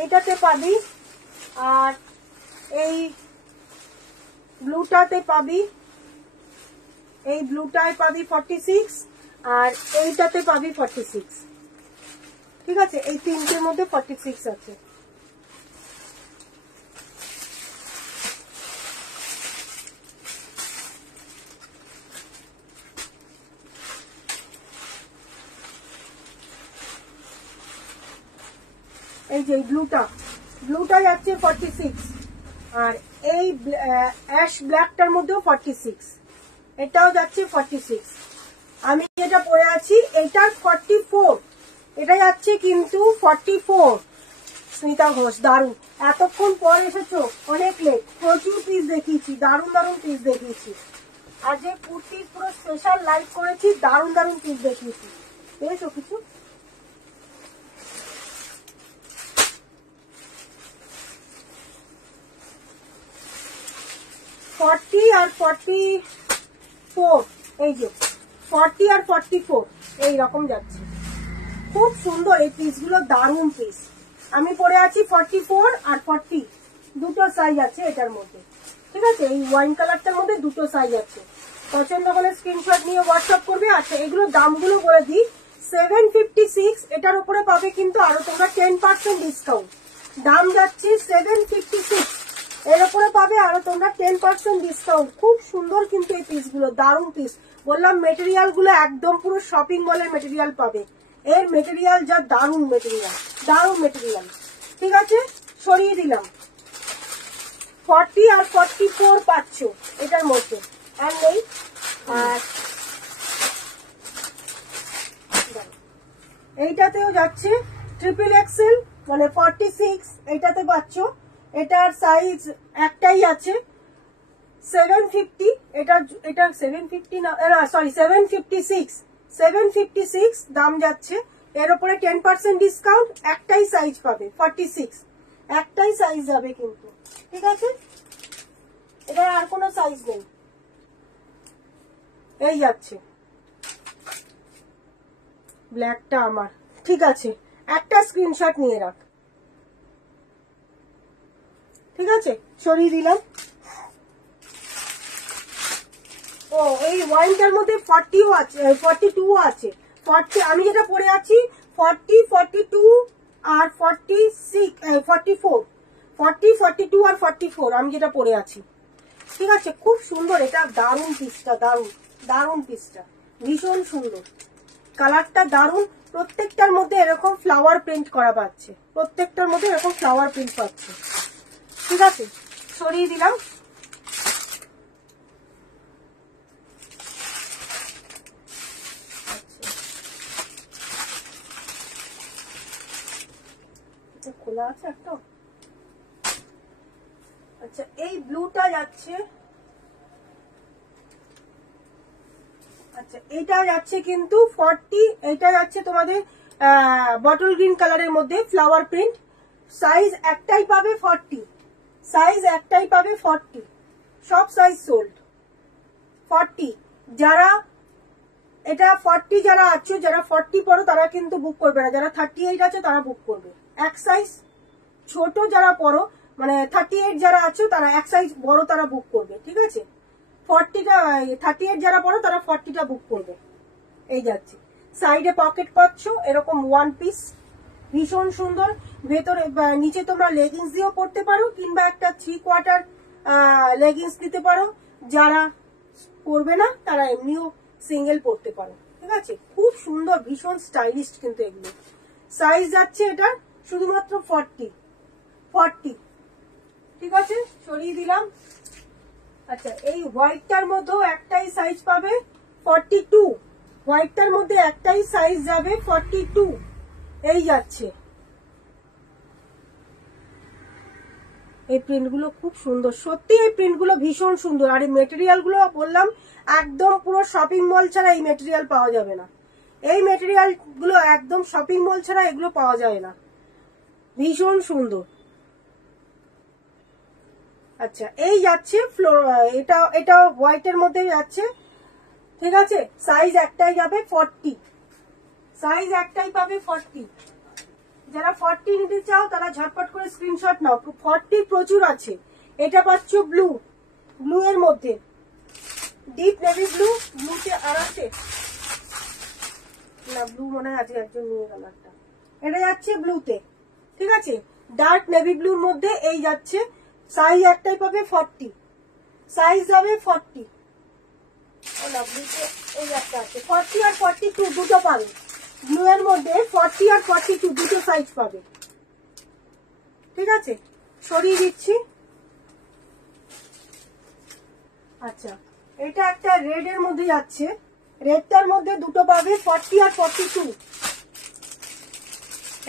এইটাতে পাবি, আর এই ব্লুটাতে পাবি, এই ব্লুটায় পাবি 46 আর এইটাতে পাবি 46। ঠিক আছে, এই তিনটের মধ্যে 46 আছে। এই যে ব্লুটা যাচ্ছে 46 আর এই অ্যাশ ব্ল্যাকটার মধ্যেও 46, এটাও যাচ্ছে 46। আমি যেটা পরে আছি এটার 44, এটা যাচ্ছে কিন্তু 44। স্মিতা ঘোষ দারুণ, এতক্ষণ পর এসেছো, অনেক লেট, প্রচুর পিস দেখিয়েছি, দারুণ দারুণ পিস দেখিয়েছি। আর যে কুর্তির পুরো স্পেশাল লাইভ করেছি, দারুণ দারুণ পিস দেখিয়েছি। পেয়েছো কিছু? আর 44, এই যে 40 আর 44 এইরকম যাচ্ছে, খুব সুন্দর এই পিসগুলো, দারুণ পিস। আমি পরে আছি 44 আর 40, দুটো সাইজ আছে এটার মধ্যে। ঠিক আছে, এই ওয়াইন কালারটার মধ্যে দুটো সাইজ আছে। পছন্দ হলে স্ক্রিনশট নিয়ে হোয়াটসঅ্যাপ করবে। আচ্ছা এগুলো দামগুলো বলে দিই, 756, এটার উপরে পাবে কিন্তু আরো তোমরা 10% ডিসকাউন্ট, দাম যাচ্ছে 756, এর উপরে পাবে আরো তোমরা 10% ডিসকাউন্ট। খুব সুন্দর কিন্তু এই পিসগুলো, দারুণ পিস। বললাম মেটেরিয়াল গুলো একদম পুরো শপিং মলের মেটেরিয়াল পাবে, এর মেটেরিয়াল যা দারুণ মেটেরিয়াল, দারুণ মেটেরিয়াল। ঠিক আছে, সরিয়ে দিলাম। 40 আর 44 পাচ্ছ এটার মধ্যে, আর নেই। আর এইটাতেও যাচ্ছে ট্রিপল এক্সেল, মানে 46, এইটাতে পাচ্ছ। এটার সাইজ একটাই আছে 750, এটা 750 না, সরি 756 দাম যাচ্ছে। এর উপরে 10% ডিসকাউন্ট, একটাই সাইজ পাবে 46, একটাই সাইজ যাবে কিন্তু। ঠিক আছে, এটা আর কোনো সাইজ নেই, এই যাচ্ছে ব্ল্যাকটা আমার। ঠিক আছে, একটা স্ক্রিনশট নিয়ে রাখ। ঠিক আছে, সরিয়ে দিলাম। ও এই ওয়াইনটার মধ্যে 40 আছে, 42 আছে। 40 আমি যেটা পরে আছি 40, 42 আর 46, 44, 40, 42 আর 44 আমি যেটা পরে আছি। ঠিক আছে, খুব সুন্দর, এটা দারুণ পিসটা, দারুণ দারুণ পিসটা, ভীষণ সুন্দর, কালারটা দারুণ। প্রত্যেকটার মধ্যে এরকম ফ্লাওয়ার প্রিন্ট করা পাচ্ছে, প্রত্যেকটার মধ্যে এরকম ফ্লাওয়ার প্রিন্ট পাচ্ছে। ঠিক আছে, সরিয়ে দিলাম। খোলা আছে একটা। আচ্ছা, এই ব্লুটা যাচ্ছে, আচ্ছা এটা যাচ্ছে কিন্তু 40, এটা যাচ্ছে তোমাদের বটল গ্রিন কালারের মধ্যে ফ্লাওয়ার প্রিন্ট। সাইজ একটাই পাবে 40, সাইজ একটাই পাবে 40, সব সাইজ সোল্ড 40। যারা এটা 40 যারা আছো, যারা 40 পড়ো তারা কিন্তু বুক করবে না, যারা 38 আছে তারা বুক করবে। এক সাইজ ছোট যারা পড়ো, মানে 38 যারা আছো তারা এক সাইজ বড় তারা বুক করবে। ঠিক আছে, 40টা 38 যারা পড়ো তারা 40টা বুক করবে। এই যাচ্ছে, সাইডে পকেট পাচ্ছ এরকম ওয়ান পিস, ভীষণ সুন্দর। ভেতরে নিচে তোমরা লেগিংস দিয়েও পড়তে পারো, কিংবা একটা 3/4 লেগিংস দিতে পারো। যারা পরবে না তারা এমনিও সিঙ্গেল পরতে পারো। ঠিক আছে, খুব সুন্দর, ভীষণ স্টাইলিশ কিন্তু এগুলো। সাইজ যাচ্ছে এটা শুধুমাত্র 40। ঠিক আছে, সরিয়ে দিলাম। আচ্ছা, এই হোয়াইটটার মধ্যেও একটাই সাইজ পাবে 42, হোয়াইটটার মধ্যে একটাই সাইজ যাবে 42, এই যাচ্ছে। এই প্রিন্টগুলো খুব সুন্দর, সত্যি এই প্রিন্টগুলো ভীষণ সুন্দর। আর এই মেটেরিয়াল গুলো বললাম একদম পুরো শপিং মল ছাড়া এই মেটেরিয়াল পাওয়া যাবে না, এই মেটেরিয়াল গুলো একদম শপিং মল ছাড়া এগুলো পাওয়া যায় না, ভীষণ সুন্দর। আচ্ছা, এই যাচ্ছে এটা হোয়াইটের মধ্যে যাচ্ছে। ঠিক আছে, সাইজ একটাই যাবে 40, সাইজ একটাই পাবে 40। যারা 40 নিতে চাও তারা ঝটপট করে স্ক্রিনশট নাও, 40 প্রচুর আছে। এটা পাচ্ছ ব্লু, ব্লু এর মধ্যে ডিপ নেভি ব্লু, ব্লুতে আর আছে না, ব্লু মনে হয় আজকে একজন নিয়ে গেল একটা। এটা যাচ্ছে ব্লুতে। ঠিক আছে, ডার্ক নেভি ব্লুর মধ্যে এই যাচ্ছে, সাইজ একটাই পাবে 40, সাইজ যাবে 40। না, ব্লুতে এই একটা আছে 40 আর 42 দুটো পাবে, ব্লু এর মধ্যে 40 আর 42 দুটো সাইজ পাবে। ঠিক আছে, সরিয়ে দিচ্ছি। আচ্ছা, এটা একটা রেড এর মধ্যে যাচ্ছে, রেডটার মধ্যে দুটো পাবে 40 আর 42,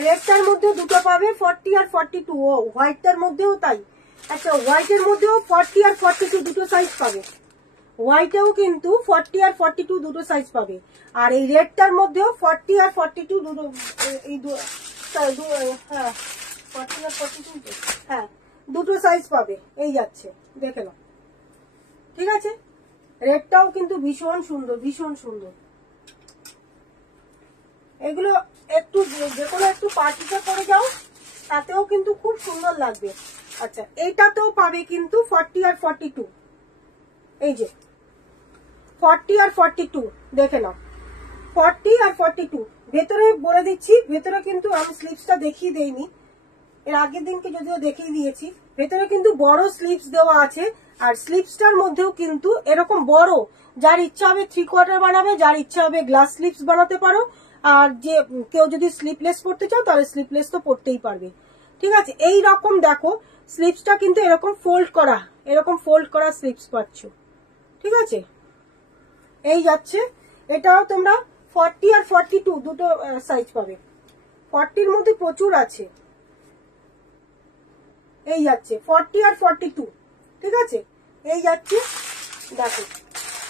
রেডটার মধ্যে দুটো পাবে 40 আর 42। ও হোয়াইটটার মধ্যেও তাই, আচ্ছা হোয়াইটের মধ্যেও 40 আর 42 দুটো সাইজ পাবে, হোয়াইটেও কিন্তু 40 আর 42 দুটো সাইজ পাবে। আর এই রেডটার মধ্যেও 40 আর 42 দুটো, এই হ্যাঁ 40 আর 42, হ্যাঁ দুটো সাইজ পাবে। এই যাচ্ছে, দেখে নাও। ঠিক আছে, রেডটাও কিন্তু ভীষণ সুন্দর, ভীষণ সুন্দর। এগুলো একটু যেকোনো একটু পার্টিতে করে যাও, তাতেও কিন্তু খুব সুন্দর লাগবে। আচ্ছা, এইটাতেও পাবে কিন্তু 40 আর 42, এই যে 40 আর 42 দেখে নাও, 40 আর 42। ভেতরে বলে দিচ্ছি, ভেতরে কিন্তু আমি স্লিপসটা দেখিয়ে দেইনি, এর আগের দিনকে যদিও দেখিয়ে দিয়েছি। ভেতরে কিন্তু বড় স্লিপস দেওয়া আছে, আর স্লিপসটার মধ্যেও কিন্তু এরকম বড়, যার ইচ্ছা হবে 3/4 বানাবে, যার ইচ্ছা হবে গ্লাস স্লিপস বানাতে পারো। আর যে কেউ যদি স্লিপলেস পড়তে চাও তাহলে স্লিপলেস তো পড়তেই পারবে। ঠিক আছে, এই রকম দেখো স্লিপসটা কিন্তু এরকম ফোল্ড করা, এরকম ফোল্ড করা স্লিপস পাচ্ছ। ঠিক আছে, এই যাচ্ছে। এটাও তোমরা 40 আর 42 দুটো সাইজ পাবে, 40-র মধ্যে প্রচুর আছে। এই যাচ্ছে 40 আর 42। ঠিক আছে, এই যাচ্ছে, দেখো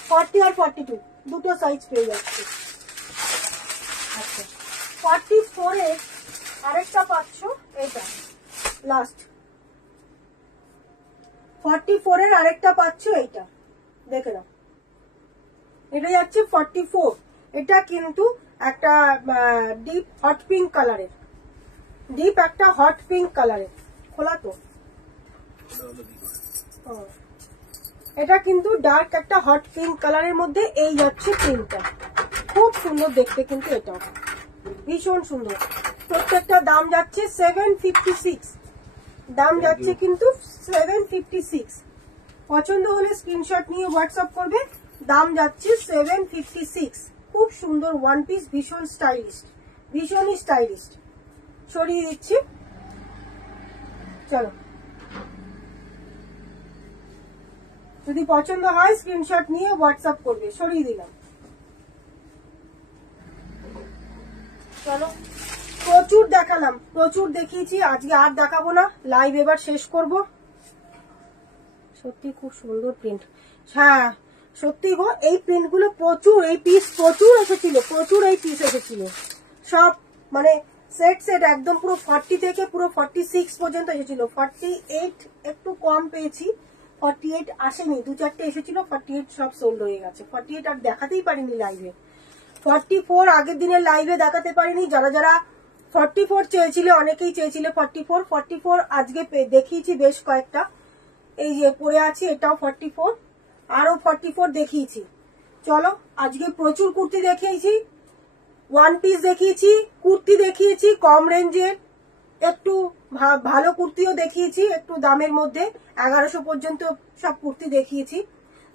40 আর 42 দুটো সাইজ পেয়ে যাচ্ছে। আচ্ছা, 44 এর আরেকটা পাচ্ছ, এটা লাস্ট 44 এর আরেকটা পাচ্ছ, এইটা দেখে নাও, এটা যাচ্ছে 44। এটা কিন্তু একটা ডিপ হট পিঙ্ক কালারের, ডিপ একটা হট পিঙ্ক কালারের। খোলা তো, এটা কিন্তু ডার্ক একটা হট পিঙ্ক কালারের মধ্যে এই যাচ্ছে প্রিন্টটা, খুব সুন্দর দেখতে কিন্তু, এটাও ভীষণ সুন্দর। প্রত্যেকটা দাম যাচ্ছে 756, দাম যাচ্ছে কিন্তু 756। পছন্দ হলে স্ক্রিনশট নিয়ে হোয়াটসঅ্যাপ করবে, দাম যাচ্ছে 756। খুব সুন্দর ওয়ান পিস, ভীষণ স্টাইলিশ, ভীষণই স্টাইলিশ। সরিয়ে দিচ্ছি, চলো, যদি পছন্দ হয় স্ক্রিনশট নিয়ে হোয়াটসঅ্যাপ করবে। সরিয়ে দিলাম, চলো। প্রচুর দেখালাম, প্রচুর দেখিয়েছি, আজকে আর দেখাবো না, লাইভ এবার শেষ করব। সত্যি খুব সুন্দর প্রিন্ট, হ্যাঁ সত্যি গো, এই প্রিন্ট গুলো প্রচুর, এই পিস প্রচুর এসেছিল, প্রচুর এই পিস এসেছিল সব, মানে সেট সেট একদম পুরো 40 থেকে পুরো 46 পর্যন্ত এসেছিল। 48 একটু কম পেয়েছি, 48 আসেনি, 2-4টে এসেছিল, 48 সব সোল্ড হয়ে গেছে। 48 আর দেখাতেই পারিনি লাইভে। 44 আগের দিনের লাইভে দেখাতে পারিনি, যারা যারা 44 চেয়েছিলে, অনেকেই চেয়েছিলে 44 আজকে দেখিয়েছি বেশ কয়েকটা। এই যে পরে আছে, এটাও 44, আরো 44 দেখিয়েছি। চলো, আজকে প্রচুর কুর্তি দেখিয়েছি, ওয়ান পিস দেখিয়েছি, কুর্তি দেখিয়েছি কম রেঞ্জের, একটু ভালো কুর্তিও দেখিয়েছি একটু দামের মধ্যে, 1100 পর্যন্ত সব কুর্তি দেখিয়েছি।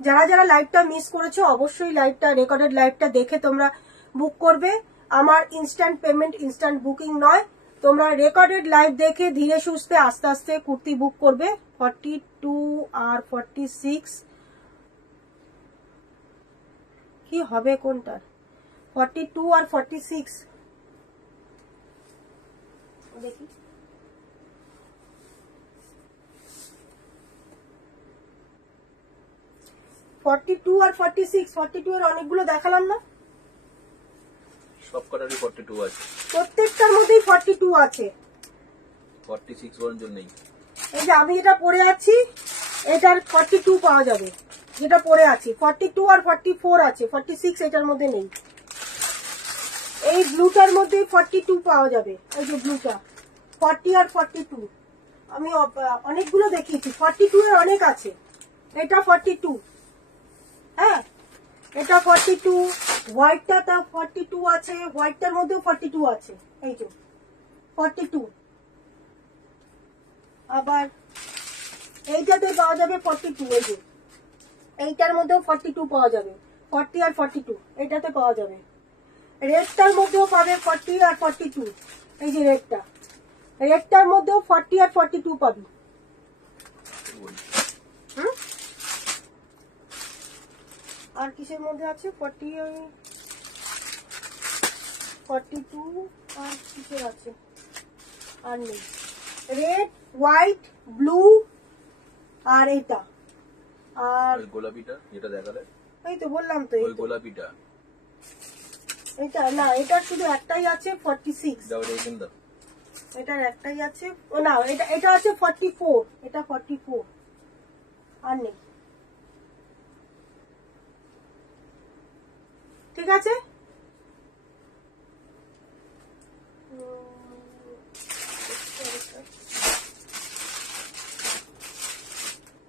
যারা যারা লাইভটা মিস করেছো অবশ্যই লাইভটা, রেকর্ডেড লাইভটা দেখে তোমরা বুক করবে। আমার ইনস্ট্যান্ট পেমেন্ট, ইনস্ট্যান্ট বুকিং নয়, তোমরা রেকর্ডেড লাইভ দেখে ধীরে সুস্থে আস্তে আস্তে কুর্তি বুক করবে। 42 আর 46 কি হবে কোনটা? 42 আর 46 দেখি, আর 42 এর অনেকগুলো দেখালাম না, সব কটারই 42 আছে, প্রত্যেকটার মধ্যেই 42 আছে, 46 পর্যন্ত নেই। এই যে আমি এটা পরে আছি, এটার 42 পাওয়া যাবে, যেটা পরে আছি 42 আর 44 আছে, 46 এটার মধ্যে নেই। এই ব্লুটার মধ্যে 42 পাওয়া যাবে, এই যে ব্লুটা 40 আর 42 আমি অনেকগুলো দেখিয়েছি, 42 এর অনেক আছে। এটা 42, হ্যাঁ এটা 42, হোয়াইটটা 42 আছে, হোয়াইটটার মধ্যেও 42 আছে, এই যে 42। আবার এইটাতে পাওয়া যাবে 42, এই যে এইটার মধ্যেও 42 পাওয়া যাবে, 40 আর 42 এটাতে পাওয়া যাবে। রেডটার মধ্যেও পাবে 40 আর 42, এই যে রেডটা, রেডটার মধ্যেও 40 আর 42 পাবি। আর কিসের মধ্যে আছে 42 আর কিসের আছে, আর নেই। রেড, হোয়াইট, ব্লু আর এটা, আর গোলাপিটা যেটা দেখালে, এই তো বললাম তো, ওই গোলাপিটা, এটা না, এটা শুধু একটাই আছে 46, দাও দেখেন দাও, এটার একটাই আছে, ও না এটা আছে 44, এটা 44 আর নেই। ঠিক আছে,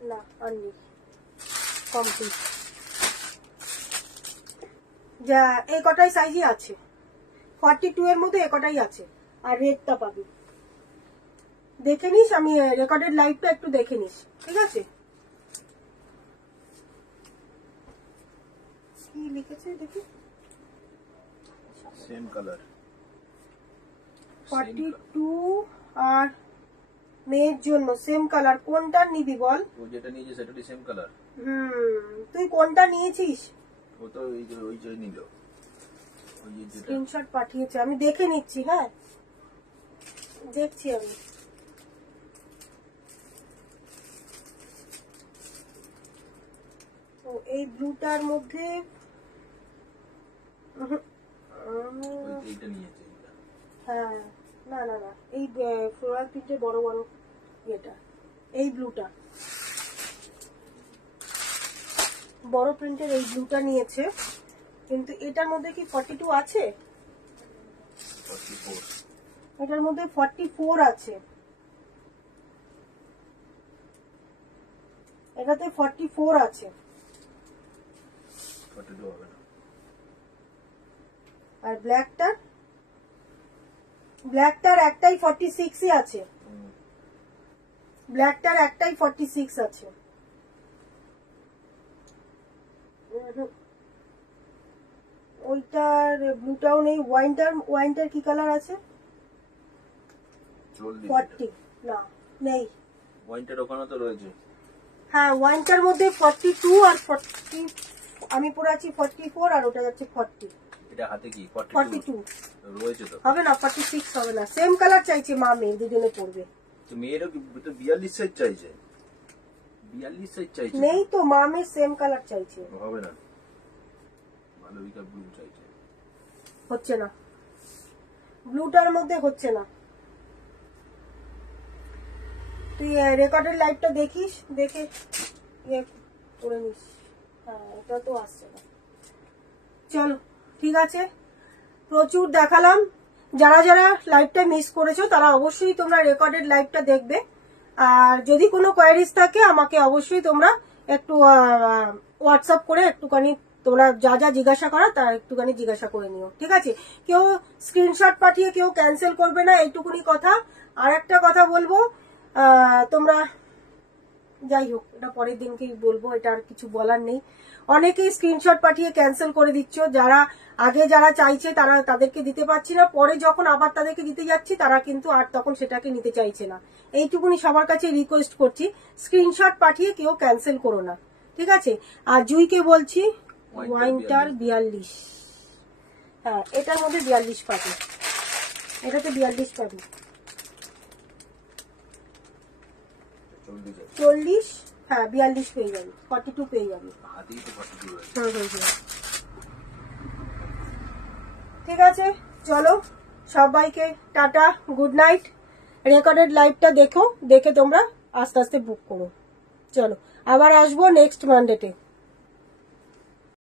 না আর নেই, কমপ্লিট। যা এই কটাই সাইজই আছে, 42 এর মধ্যে এই কটাই আছে, আর রেডটা পাবি। দেখে নিস, আমি রেকর্ডেড লাইভটা একটু দেখে নিস, ঠিক আছে? কি লিখেছে দেখি, সেম কালার, 42 আর মেয়ের জন্য সেম কালার। কোনটা নিবি বল? ও যেটা নিয়েছে সেটাই সেম কালার। তুই কোনটা নিয়েছিস? ও তো ওই যে নিল, ওই যে স্ক্রিনশট পাঠিয়েছে, আমি দেখে নিচ্ছি, হ্যাঁ দেখছি আমি। ও এই ব্লুটার মধ্যে এইটা নিয়েছে, হ্যাঁ, না না না, এই ফ্লোরাল প্রিন্টের বড় বড় এটা, এই ব্লুটা বড় প্রিন্টের এই ব্লুটা নিয়েছে, কিন্তু এটার মধ্যে কি 42 আছে? 44 এটার মধ্যে 44 আছে, এটাতে 44 আছে। 42 হবে না। আর ব্ল্যাকটার একটাই 46 আছে, ব্ল্যাকটার একটাই 46 আছে। ওইটার ব্লুটাও নেই। ওয়াইনটার কি কালার আছে? 40 না, নেই। ওয়াইনটার ওখানে তো রয়েছে। হ্যাঁ, ওয়াইনটার মধ্যে 42 আর 40, আমি পরে আছি 44 আর ওটা যাচ্ছে 40। এটা হাতে কি 42 রয়েছে তো? হবে না, 46 হবে না। সেম কালার চাইছে মা, মেয়ে দুজনে পড়বে। তো মেয়েরও তো 42 সাইজ চাইছে, 42 সাইজ চাইছে। নেই তো, মা মেয়ে সেম কালার চাইছে। হবে না, মালবিকা ব্লু চাইছে। হচ্ছে না, ব্লুটার মধ্যে হচ্ছে না। তুই রেকর্ডের লাইভটা দেখিস, দেখে ইয়ে করে নিস। হ্যাঁ, এটা তো আসছে না। চলো ঠিক আছে, প্রচুর দেখালাম। যারা যারা লাইভটা মিস করেছো তারা অবশ্যই তোমরা রেকর্ডেড লাইভটা দেখবে। আর যদি কোনো কোয়ারিজ থাকে আমাকে অবশ্যই তোমরা একটু হোয়াটসঅ্যাপ করে একটুখানি তোমরা যা যা জিজ্ঞাসা করা তা একটুখানি জিজ্ঞাসা করে নিও, ঠিক আছে? কেউ স্ক্রিনশট পাঠিয়ে কেউ ক্যান্সেল করবে না, এইটুকুনি কথা। আর একটা কথা বলবো, তোমরা যাই হোক, এটা পরের দিনকেই বলবো, এটা আর কিছু বলার নেই। অনেকেই স্ক্রিনশট পাঠিয়ে ক্যান্সেল করে দিচ্ছ, যারা চাইছে তাদেরকে দিতে পারছি না, পরে যখন আবার তাদেরকে দিতে যাচ্ছি তারা কিন্তু আর তখন সেটাকে নিতে চাইছে না। এইটুকুনি সবার কাছে রিকোয়েস্ট করছি, স্ক্রিনশট পাঠিয়ে কেউ ক্যান্সেল করো না, ঠিক আছে? আর জুইকে বলছি ওয়াইনটার 42, হ্যাঁ এটার মধ্যে 42 পাবে, এটাতে 42 পাবে। 40, হ্যাঁ 42 পেয়ে যাবে, 42 পেয়ে যাবে। ঠিক আছে, চলো সবাইকে টাটা, গুড নাইট। রেকর্ডেড লাইভটা দেখে তোমরা আস্তে আস্তে বুক করো। চলো, আবার আসবো নেক্সট মানডেতে।